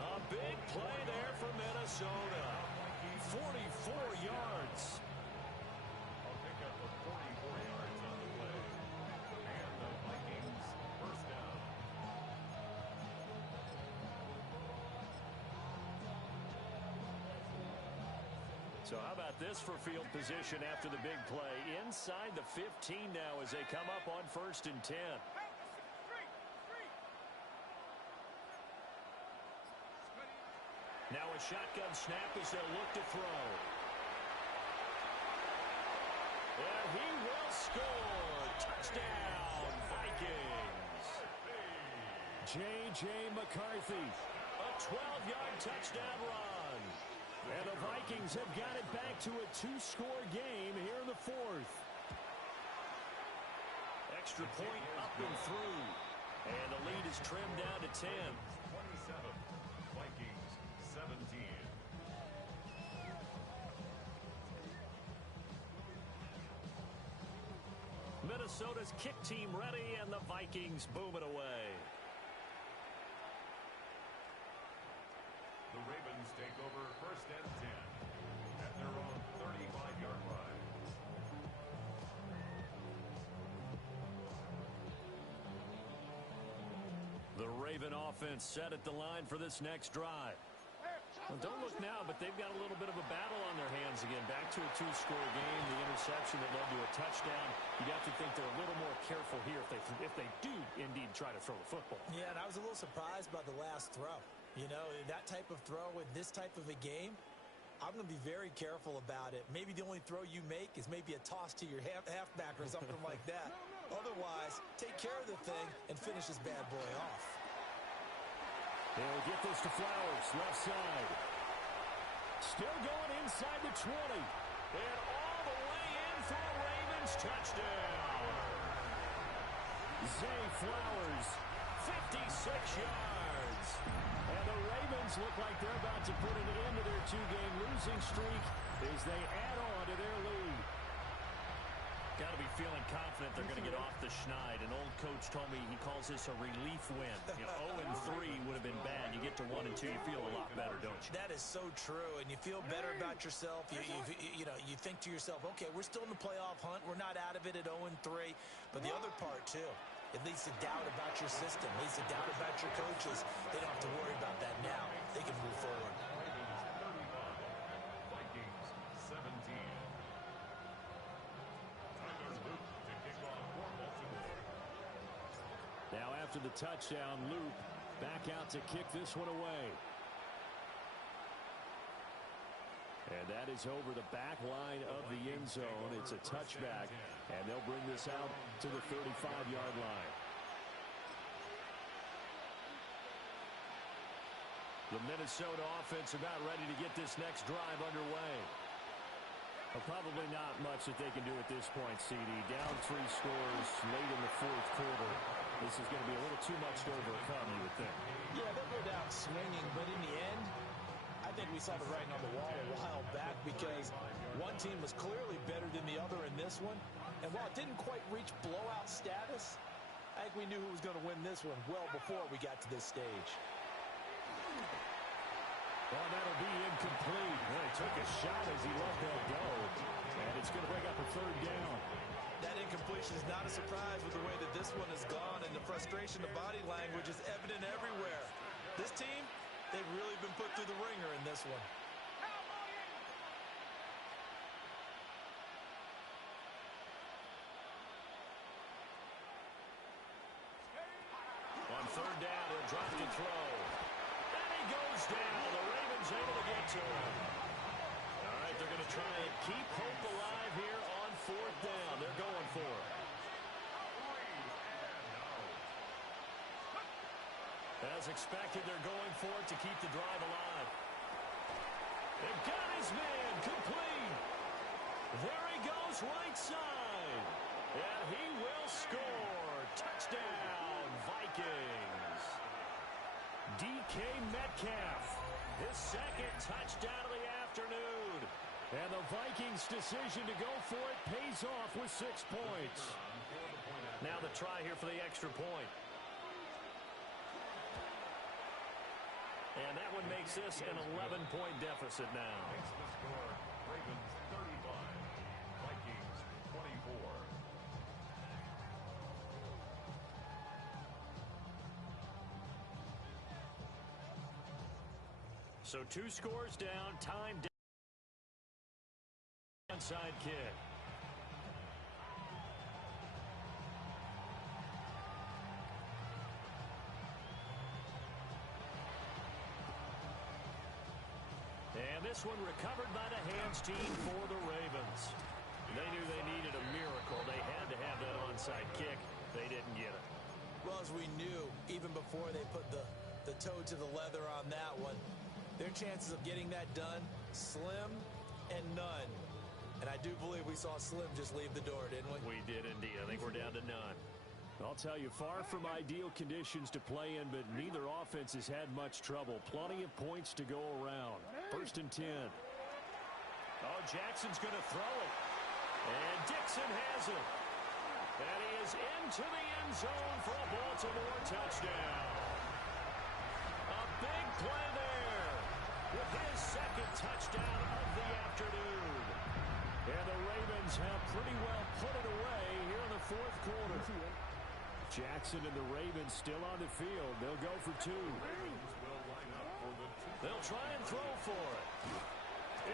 A big play there for Minnesota. 44 yards. I'll pick up a 44 yards on the play. And the Vikings first down. So how about this for field position after the big play? Inside the 15 now as they come up on 1st and 10. Now a shotgun snap as they'll look to throw. And he will score. Touchdown, Vikings. J.J. McCarthy. A 12-yard touchdown run. And the Vikings have got it back to a two-score game here in the fourth. Extra point up and through. And the lead is trimmed down to 10. 27. Vikings 17. Minnesota's kick team ready, and the Vikings boom it away. The Ravens take over 1st and 10 at their own 35-yard line. The Raven offense set at the line for this next drive. Well, don't look now, but they've got a little bit of a battle on their hands again. Back to a two-score game. The interception that led to a touchdown. You'd have to think they're a little more careful here if they do indeed try to throw the football. Yeah, and I was a little surprised by the last throw. You know, that type of throw in this type of a game, I'm going to be very careful about it. Maybe the only throw you make is maybe a toss to your halfback or something like that. Otherwise, take care of the thing and finish this bad boy off. They'll get this to Flowers, left side. Still going inside the 20. And all the way in for a Ravens touchdown. Zay Flowers, 56 yards. and the Ravens look like they're about to put an end to their two-game losing streak as they add on to their lead. Got to be feeling confident they're going to get off the schneid. An old coach told me he calls this a relief win. 0-3 would have been bad. You get to 1 and 2, you feel a lot better, don't you? That is so true, and you feel better about yourself. You think to yourself, okay, we're still in the playoff hunt. We're not out of it at 0-3. But the other part, too, it leads to doubt about your system, leads to doubt about your coaches. They don't have to worry about that now. They can move forward. Vikings 17. Tyler Luke to kick off for Baltimore. Now after the touchdown, Loop back out to kick this one away. And that is over the back line of the end zone. It's a touchback, and they'll bring this out to the 35-yard line. The Minnesota offense about ready to get this next drive underway. Well, probably not much that they can do at this point, CD. Down 3 scores late in the fourth quarter. This is going to be a little too much to overcome, you would think. Yeah, they'll go down swinging, but in the end, I think we saw the writing on the wall a while back because one team was clearly better than the other in this one. And while it didn't quite reach blowout status, I think we knew who was going to win this one well before we got to this stage. Well, that'll be incomplete. Well, he took a shot as he let that go. And it's going to bring up a third down. That incompletion possession is not a surprise with the way that this one has gone, and the frustration, the body language is evident everywhere. This team, they've really been put through the ringer in this one. On third down, he'll drop to throw. And he goes down. The Ravens able to get to him. All right, they're going to try and keep hope alive here on fourth down. They're going for it. As expected, they're going for it to keep the drive alive. They've got his man complete. There he goes right side. And he will score. Touchdown, Vikings. DK Metcalf, his second touchdown of the afternoon. And the Vikings' decision to go for it pays off with 6 points. Now the try here for the extra point. And that one makes this an 11-point deficit now. Makes the score Ravens 35, Vikings 24. So 2 scores down, time down. Onside kick. And this one recovered by the hands team for the Ravens. They knew they needed a miracle. They had to have that onside kick. They didn't get it. Well, as we knew, even before they put the toe to the leather on that one, their chances of getting that done, slim and none. And I do believe we saw Slim just leave the door, didn't we? We did indeed. I think we're down to none. I'll tell you, far from ideal conditions to play in, but neither offense has had much trouble. Plenty of points to go around. 1st and 10. Oh, Jackson's going to throw it. And Dixon has it. And he is into the end zone for a Baltimore touchdown. A big play there with his second touchdown of the afternoon. And the Ravens have pretty well put it away here in the 4th quarter. Jackson and the Ravens still on the field. They'll go for 2. They'll try and throw for it.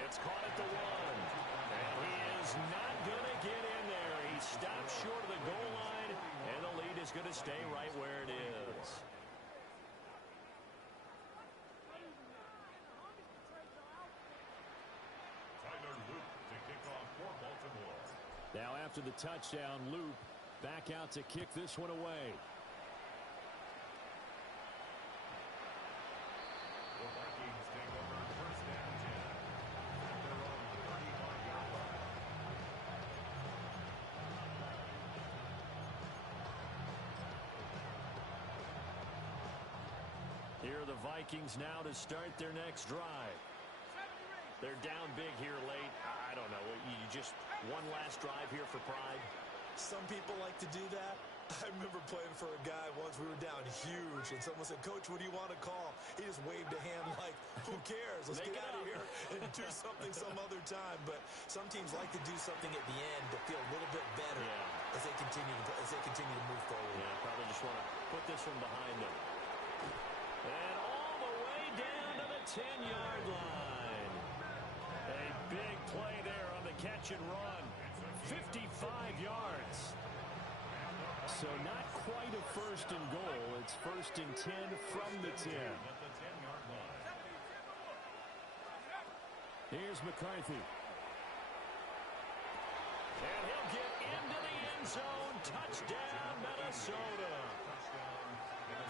It's caught at the 1. And he is not going to get in there. He stops short of the goal line, and the lead is going to stay right where it is. Tyler Loop to kick off for Baltimore. Now after the touchdown, Loop back out to kick this one away. The Vikings take over 1st and 10 at their own 35-yard line. Here are the Vikings now to start their next drive. They're down big here late. I don't know. You just one last drive here for pride. Some people like to do that. I remember playing for a guy once. We were down huge, and someone said, "Coach, what do you want to call?" He just waved a hand like, who cares? Let's get out of here and do something some other time. But some teams like to do something at the end to feel a little bit better as they continue to move forward. Yeah, probably just want to put this one behind them. And all the way down to the 10-yard line. A big play there on the catch and run. 55 yards. So not quite a 1st and goal. It's 1st and 10 from the 10. At the 10-yard line. Here's McCarthy. And he'll get into the end zone. Touchdown, Minnesota.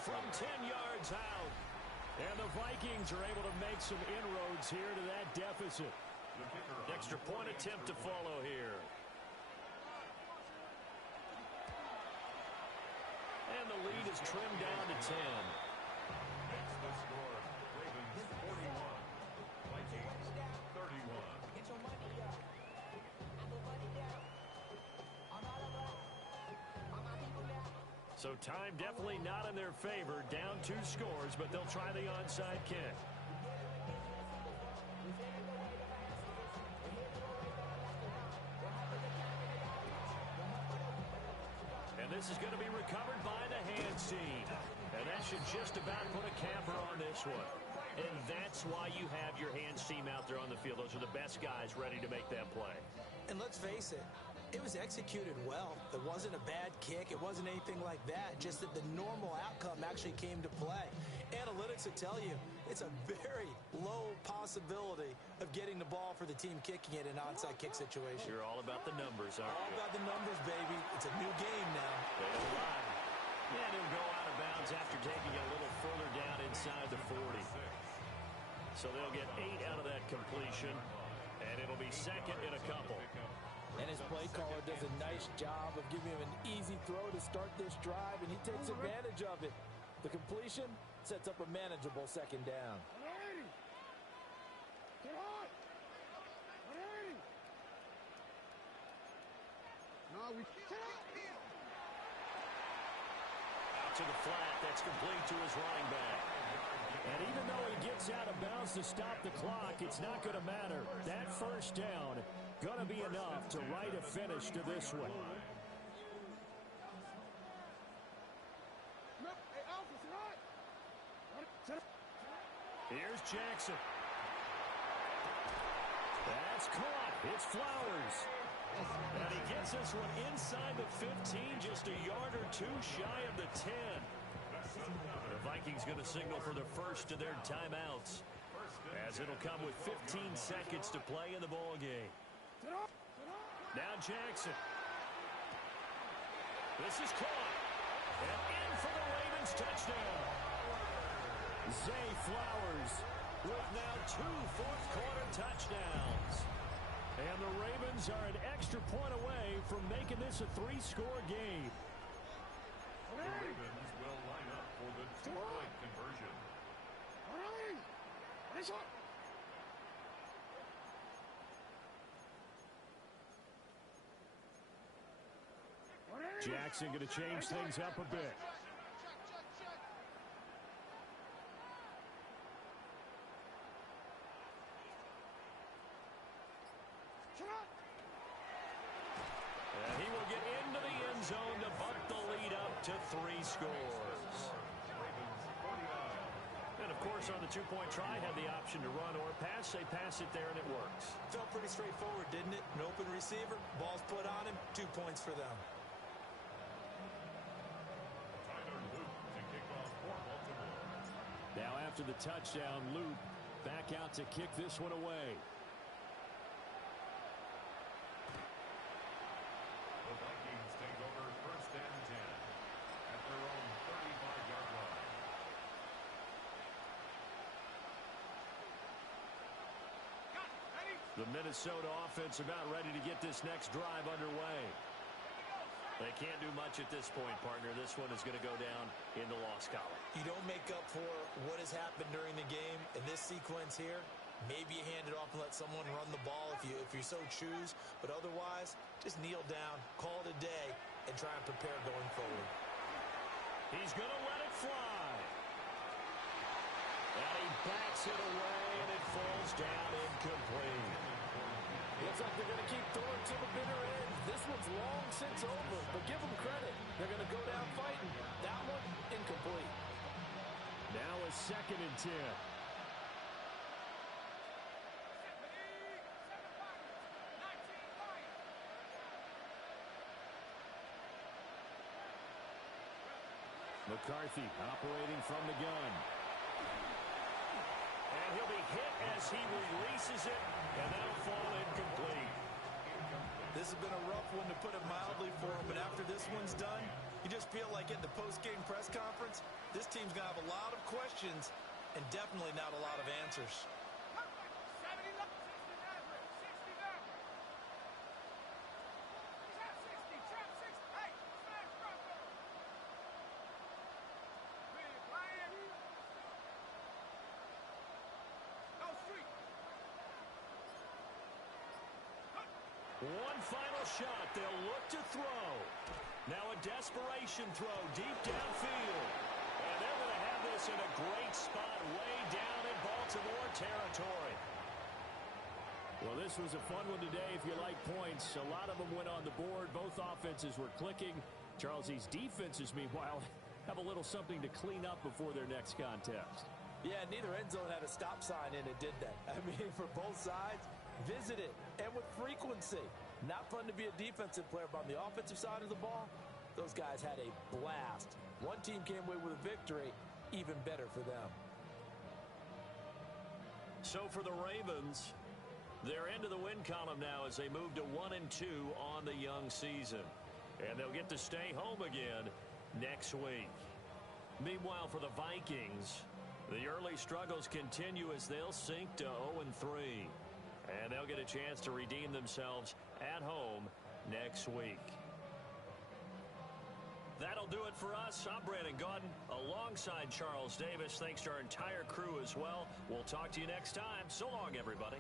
From 10 yards out. And the Vikings are able to make some inroads here to that deficit. Extra point attempt to follow here. And the lead is trimmed down to 10. Makes the score Ravens 41, Vikings 31. So time definitely not in their favor. Down 2 scores, but they'll try the onside kick. this is going to be recovered by the hands team. And that should just about put a capper on this one. And that's why you have your hands team out there on the field. Those are the best guys ready to make that play. And let's face it, it was executed well. It wasn't a bad kick. It wasn't anything like that. Just that the normal outcome actually came to play. Analytics will tell you it's a very low possibility of getting the ball for the team kicking it in an onside kick situation. You're all about the numbers, aren't you? All about the numbers, baby. It's a new game now. They don't lie. And he'll go out of bounds after taking it a little further down inside the 40. So they'll get 8 out of that completion, and it'll be second in a couple. And his play caller does a nice job of giving him an easy throw to start this drive, and he takes advantage of it. The completion sets up a manageable second down. Get hot! No, we get up! Out to the flat. That's complete to his running back. And even though he gets out of bounds to stop the clock, it's not going to matter. That first down going to be enough to write a finish to this one. Here's Jackson. That's caught. It's Flowers. And he gets this one inside the 15, just a yard or two shy of the 10. The Vikings going to signal for the first of their timeouts, as it'll come with 15 seconds to play in the ball game. Now Jackson. This is caught. And in for the Ravens touchdown. Zay Flowers with now 2 fourth-quarter touchdowns. And the Ravens are an extra point away from making this a 3-score game. The Ravens will line up for the 2-point conversion. Jackson going to change things up a bit. And he will get into the end zone to buck the lead up to 3 scores. And, of course, on the 2-point try, had the option to run or pass. They pass it there, and it works. Felt pretty straightforward, didn't it? An open receiver, ball's put on him, 2 points for them. Tyler Luke to kick off for Baltimore. Now after the touchdown, Luke back out to kick this one away. The Vikings take over first and 10 at their own 35-yard line. The Minnesota offense about ready to get this next drive underway. They can't do much at this point, partner. This one is going to go down in the loss column. You don't make up for what has happened during the game in this sequence here. Maybe you hand it off and let someone run the ball if you so choose. But otherwise, just kneel down, call it a day, and try and prepare going forward. He's going to let it fly. And he backs it away, and it falls down incomplete. Looks like they're going to keep throwing to the bitter end. This one's long since over, but give them credit. They're going to go down fighting. That one, incomplete. Now a 2nd and 10. McCarthy operating from the gun. And he'll be hit as he releases it, and that'll fall incomplete. This has been a rough one to put it mildly for him, but after this one's done, you just feel like at the post-game press conference, this team's going to have a lot of questions and definitely not a lot of answers. One final shot. They'll look to throw. Now a desperation throw deep downfield. And they're going to have this in a great spot way down in Baltimore territory. Well, this was a fun one today if you like points. A lot of them went on the board. Both offenses were clicking. Charles, these defenses, meanwhile, have a little something to clean up before their next contest. Yeah, neither end zone had a stop sign in it, did they? I mean, for both sides, visit it, and with frequency. Not fun to be a defensive player, but on the offensive side of the ball, those guys had a blast. One team came away with a victory, even better for them. So for the Ravens, they're into the win column now as they move to 1-2 on the young season. And they'll get to stay home again next week. Meanwhile, for the Vikings, the early struggles continue as they'll sink to 0-3. And they'll get a chance to redeem themselves at home next week. That'll do it for us. I'm Brandon Gaudin alongside Charles Davis. Thanks to our entire crew as well. We'll talk to you next time. So long, everybody.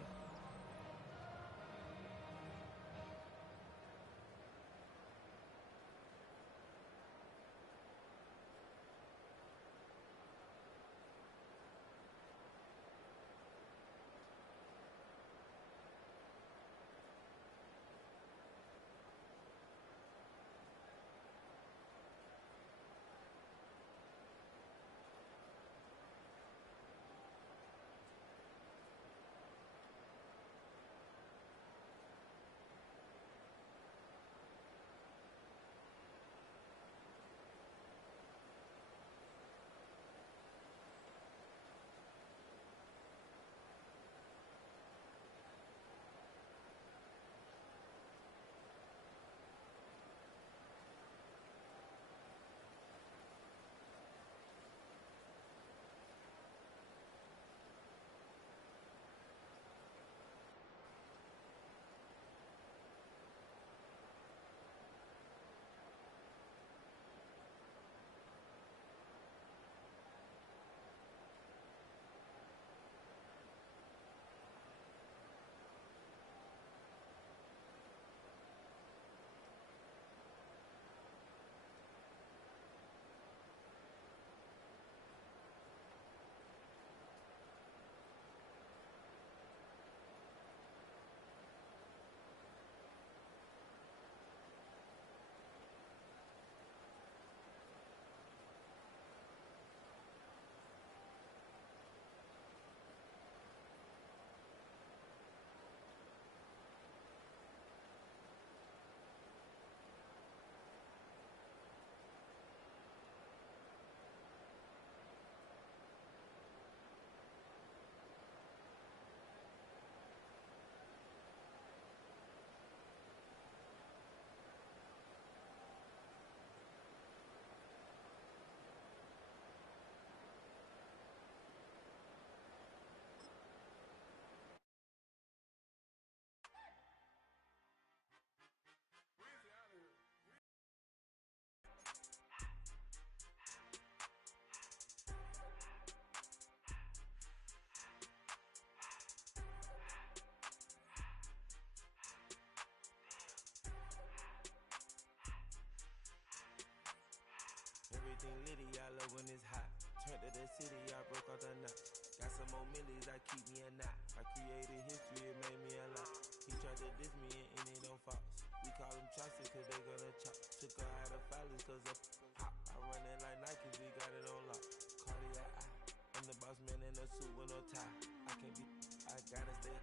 Everything litty, I love when it's hot. Turned to the city, I broke all the knots. Got some more millies, I keep me a knot. I created history, it made me a lot. He tried to diss me and it don't false. We call them chopsticks cause they gonna chop. Took her out of filers cause of pop. I run it like Nike, we got it on lock. Cardiac eye, I'm the boss man in a suit with no tie. I can't be, I gotta stay.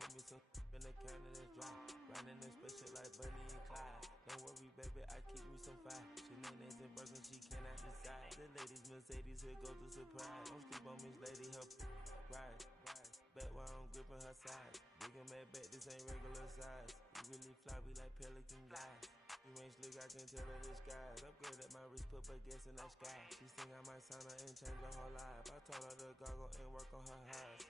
Put me some in the can and it's dry. Riding in special like Bunny and Clyde. Don't worry, baby, I keep me some fire. Shenanigans and Birkin, she cannot decide. The ladies Mercedes, here goes the surprise. Don't sleep on Miss Lady, help ride. Bet while I'm gripping her side. Big and mad bet, this ain't regular size. We really fly, we like Pelican guys. You ain't slick, I can tell her the skies. Upgrade at my wrist, put baguettes in that sky. She think I might sign her and change her whole life. I told her to goggle and work on her highs.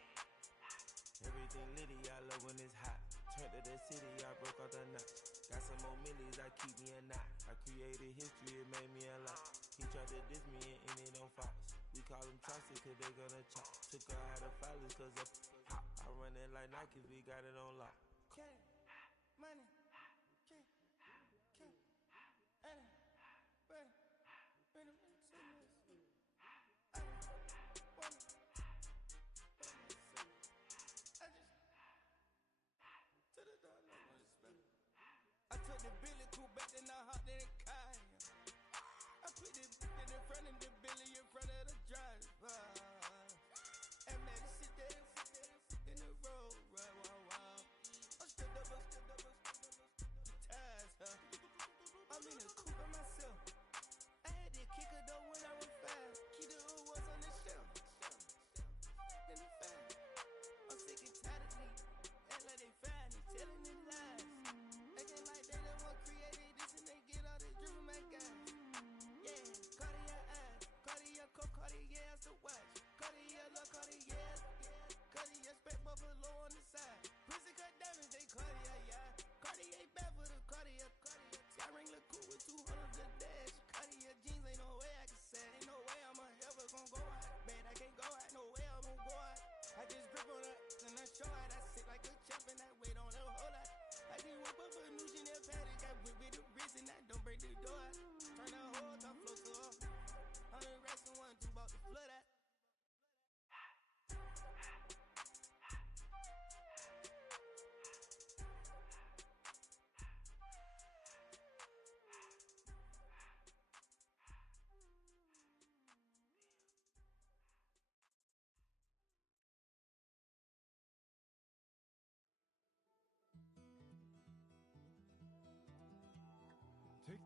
Everything litty, I love when it's hot. Turned to the city, I broke all the knots. Got some more millies, I keep me a knot. I created history, it made me a lot. He tried to diss me and it don't false. We call them chopsticks cause they gonna chop. Took her out of filers cause of pop. I run it like Nike, we got it on lock. Money, money, I took the Billy Cool back, then I hopped in the car.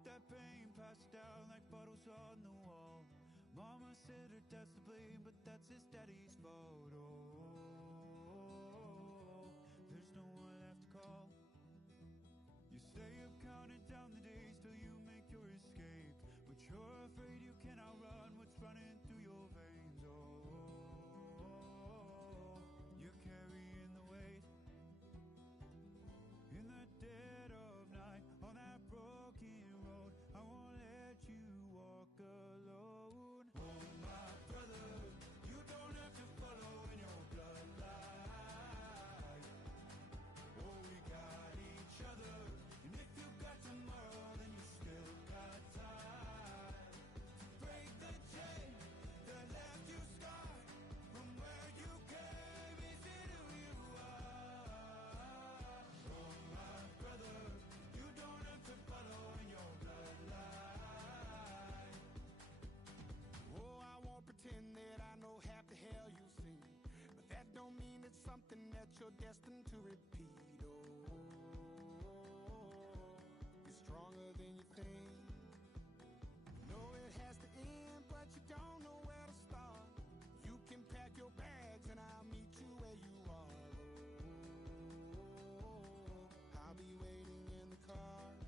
that pain, pass it down like bottles on the wall. Mama said her dad's to blame, but that's his daddy's fault. Oh, there's no one left to call. You stay up counting down the days till you make your escape, but you're afraid you can't outrun what's running through your veins. Oh, you're carrying the weight in the dead of night on that broken road. I won't let you walk alone. Oh, my brother, you don't have to follow in your bloodline. Oh, we got each other, and if you got tomorrow, then you still got time to break the chain that left you scarred from where you came. Is it who you are? Oh, my brother, you don't have to follow in your bloodline. Oh, I won't pretend that I know half the hell you've seen, but that don't mean it's something that you're destined to repeat. Oh, you're stronger than you think. You know it has to end, but you don't know where to start. You can pack your bags and I'll meet you where you are. Oh, I'll be waiting in the car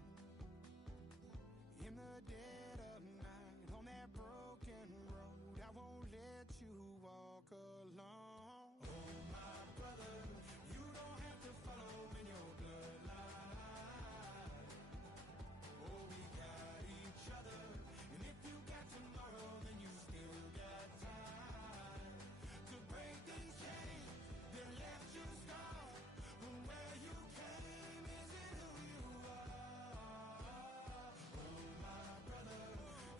in the dead of night on that broken road. I won't let you walk alone. Oh, my brother, you don't have to follow in your bloodline. Oh, we got each other, and if you got tomorrow, then you still got time to break these chains that left you scarred from where you came. Is it who you are? Oh, my brother,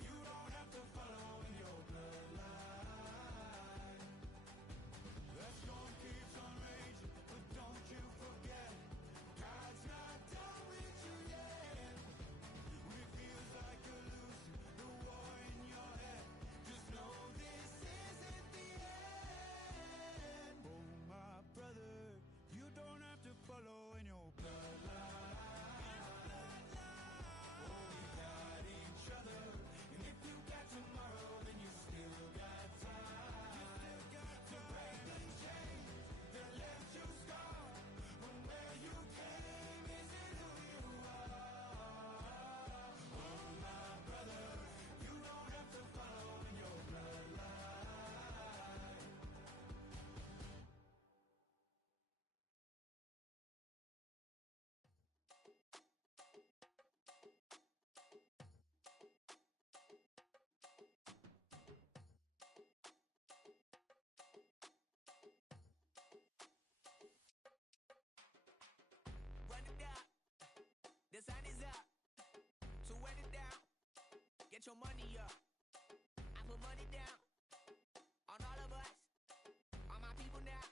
you don't have to follow in your bloodline. The storm keeps on raging, but don't you forget, God's not done with you yet. When it feels like you're losing the war in your head, just know this isn't the end. Oh, my brother, you don't have to follow in your bloodline. Oh, we got each other, and if you got tomorrow, then you still got time to break these chains that left you scarred from where you came. Is it who you are? Oh, my brother, you don't have to follow in your bloodline. Run it down. The sun is up. So run it down. Get your money up. I put money down on all of us, on my people now,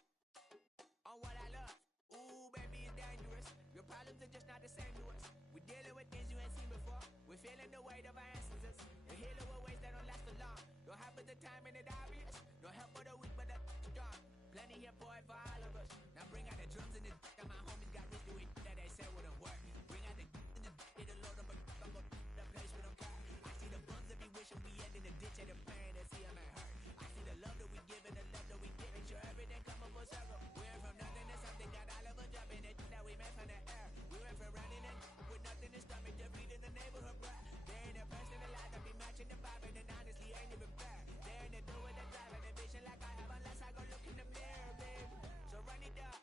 on what I love. Ooh, baby, it's dangerous. Your problems are just not the same to us. We're dealing with things you ain't seen before. We're feeling the weight of our ancestors and healing with ways that don't last so long. Don't have but the time and it obvious. No help for the weak, but the strong. Plenty here, boy, for all of us. Now bring out the drums and the and my homies got rich doing that they said wouldn't work. Bring out the and the it'll load up a I'm gonna the place with them car. I see the bums that be wishing we end in the ditch and the pain that see them ain't hurt. I see the love that we give and the love that we get. Make sure everything come up full circle. We went from nothing to something, got all of us jumping it that we made from the air. We went from running and with nothing to stomach, just feeding the neighborhood, bruh. There ain't a person alive that be matching the vibe, and honestly ain't even fair. There ain't a do with the drive and the vision like I have unless I go look in the mirror, babe. So run it up.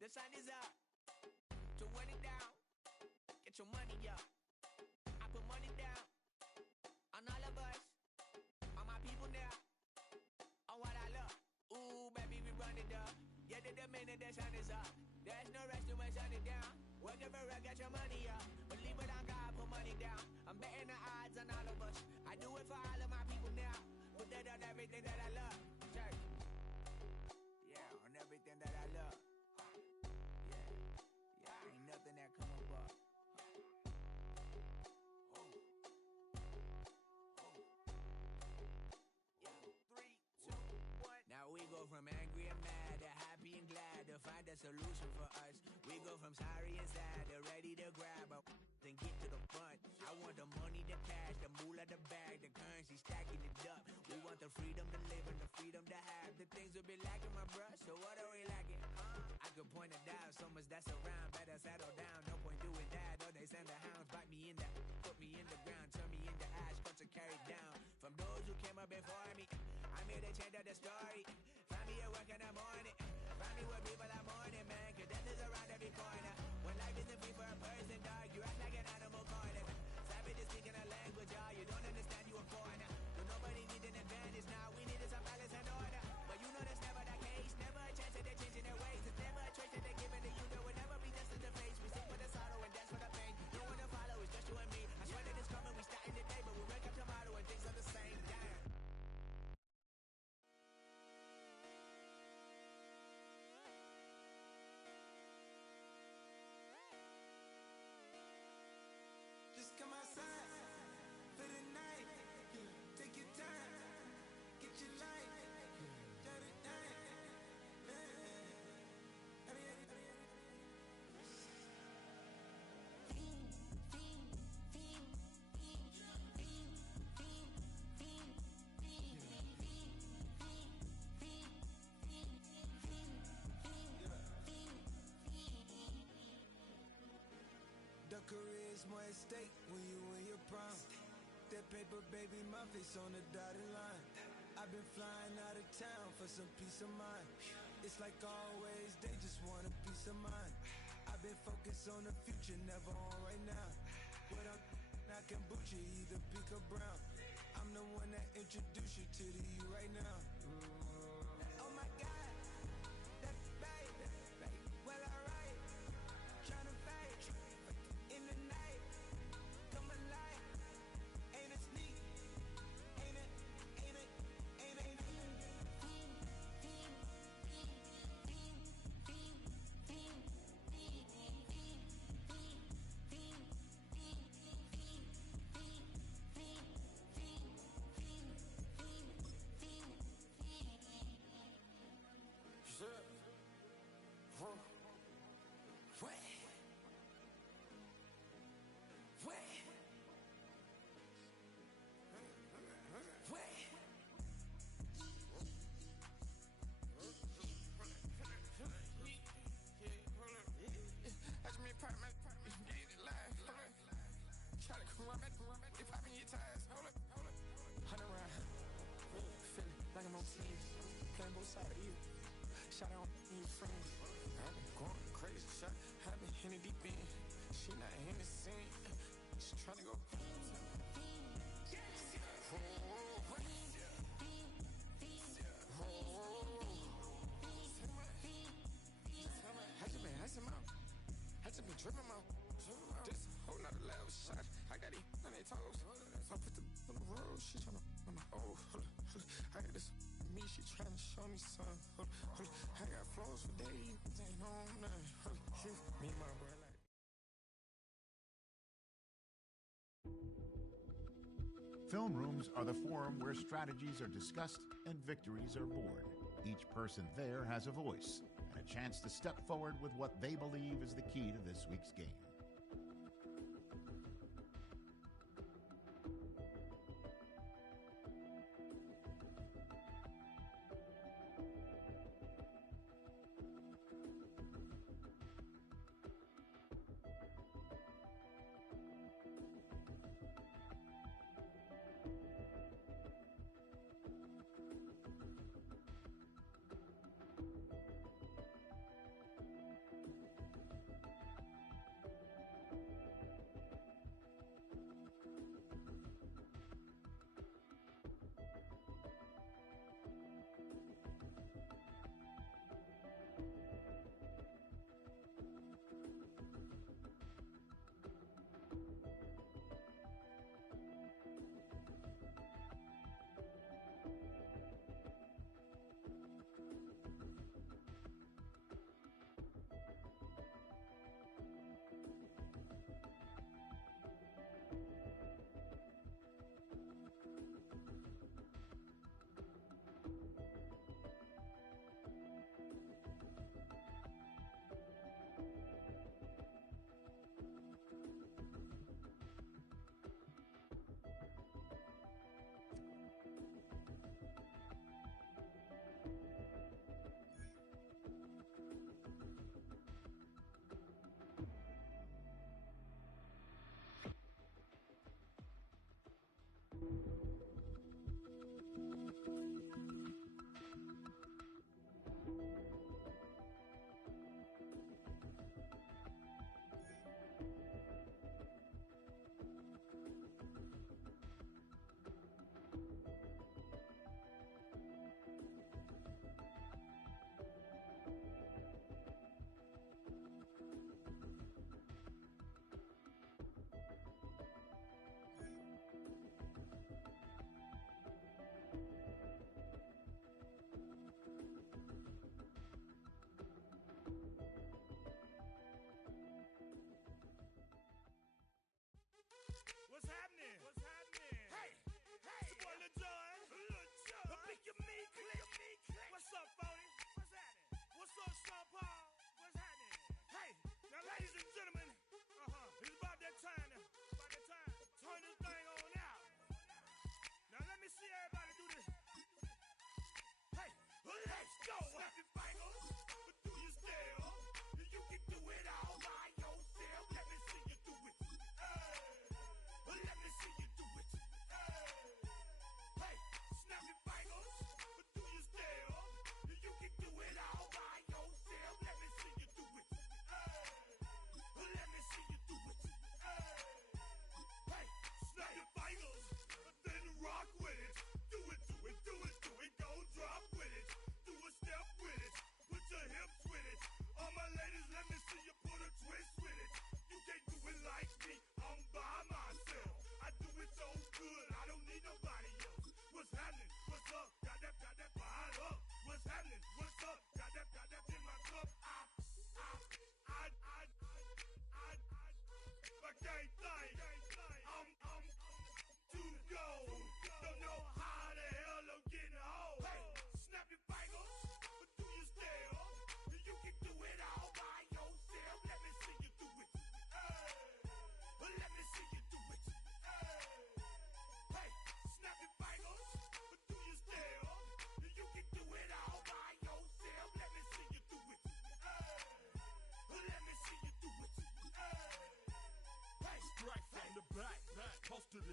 The sun is up. So run it down. Get your money up. I put money down on all of us, on my people now, on what I love. Ooh, baby, we run it up. Yeah, the minute the sun is up. There's no rest to when sun it down. Work it for real, get your money up. Believe it on God, put money down. I'm betting the odds on all of us. I do it for all of my people now. Put that on everything that I love. Church. Yeah, on everything that I love. Yeah, ain't nothing that come above. Now we go from angry and mad to happy and glad to find a solution for us. We go from sorry and sad to ready to grab a then get to the front. I want the the bag, the currency stacking it up. We want the freedom to live and the freedom to have. The things will be lacking, my bruh, so what are we lacking? I could point it out, so much that's around. Better settle down, no point doing that. Or they send the hounds, bite me in the, put me in the ground, turn me into ash, cuts are carried down. From those who came up before me, I'm here to change up the story. Find me at work in the morning, find me where people are mourning, man. Cause death is around every corner. When life isn't free for a person, dog, you act like an animal corner. Savage is speaking a language, y'all, you don't understand, you a foreigner. But nobody needs an advantage now, we need some balance and order. But you know that's never the case, never a chance that they're changing their ways. It's never a choice that they're giving to you, there will never be justice to face. We sing for the sorrow and dance for the pain. No one to follow, it's just you and me. I swear that it's coming, we starting today, but we wake up tomorrow and things are the same. Damn. Just come outside for the night. Take your time, get your life. Shut it down. The career's more at stake when you in your prime. That paper, baby, my face on the dotted line. I've been flying out of town for some peace of mind. It's like always, they just want a peace of mind. I've been focused on the future, never on right now. What I'm I can boot you, either pink or brown. I'm the one that introduced you to the you right now. Oh my God, that babe, well alright. Tryna fight in the night, come alive. Ain't it sneak? Ain't it? Ain't it? Ain't it? Playing both sides of you. Shout out to your friends. I've been going crazy. Shot, I've been in the deep end. She not in the scene. She tryna go. I just been dripping out. This whole nother level shot. I got these on their toes. I put the on the road. She tryna. Oh, hold up. I got this. Me, she tryna show me some. I got flows for days. Ain't on nothing. Me and my bro like. Film rooms are the forum where strategies are discussed and victories are born. Each person there has a voice and a chance to step forward with what they believe is the key to this week's game.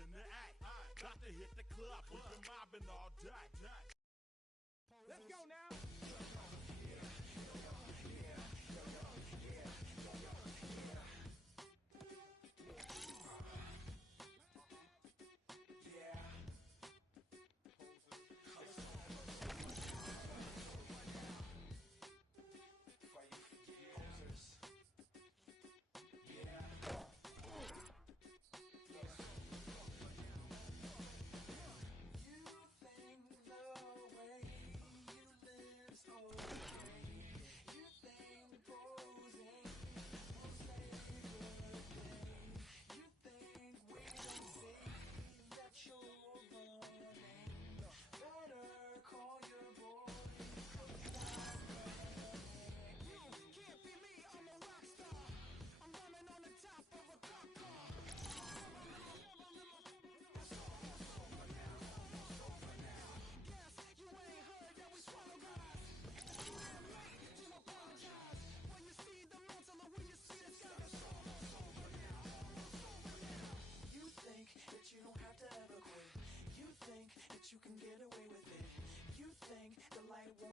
in the act. Got to hit the club, we've been mobbing all day. Let's go now.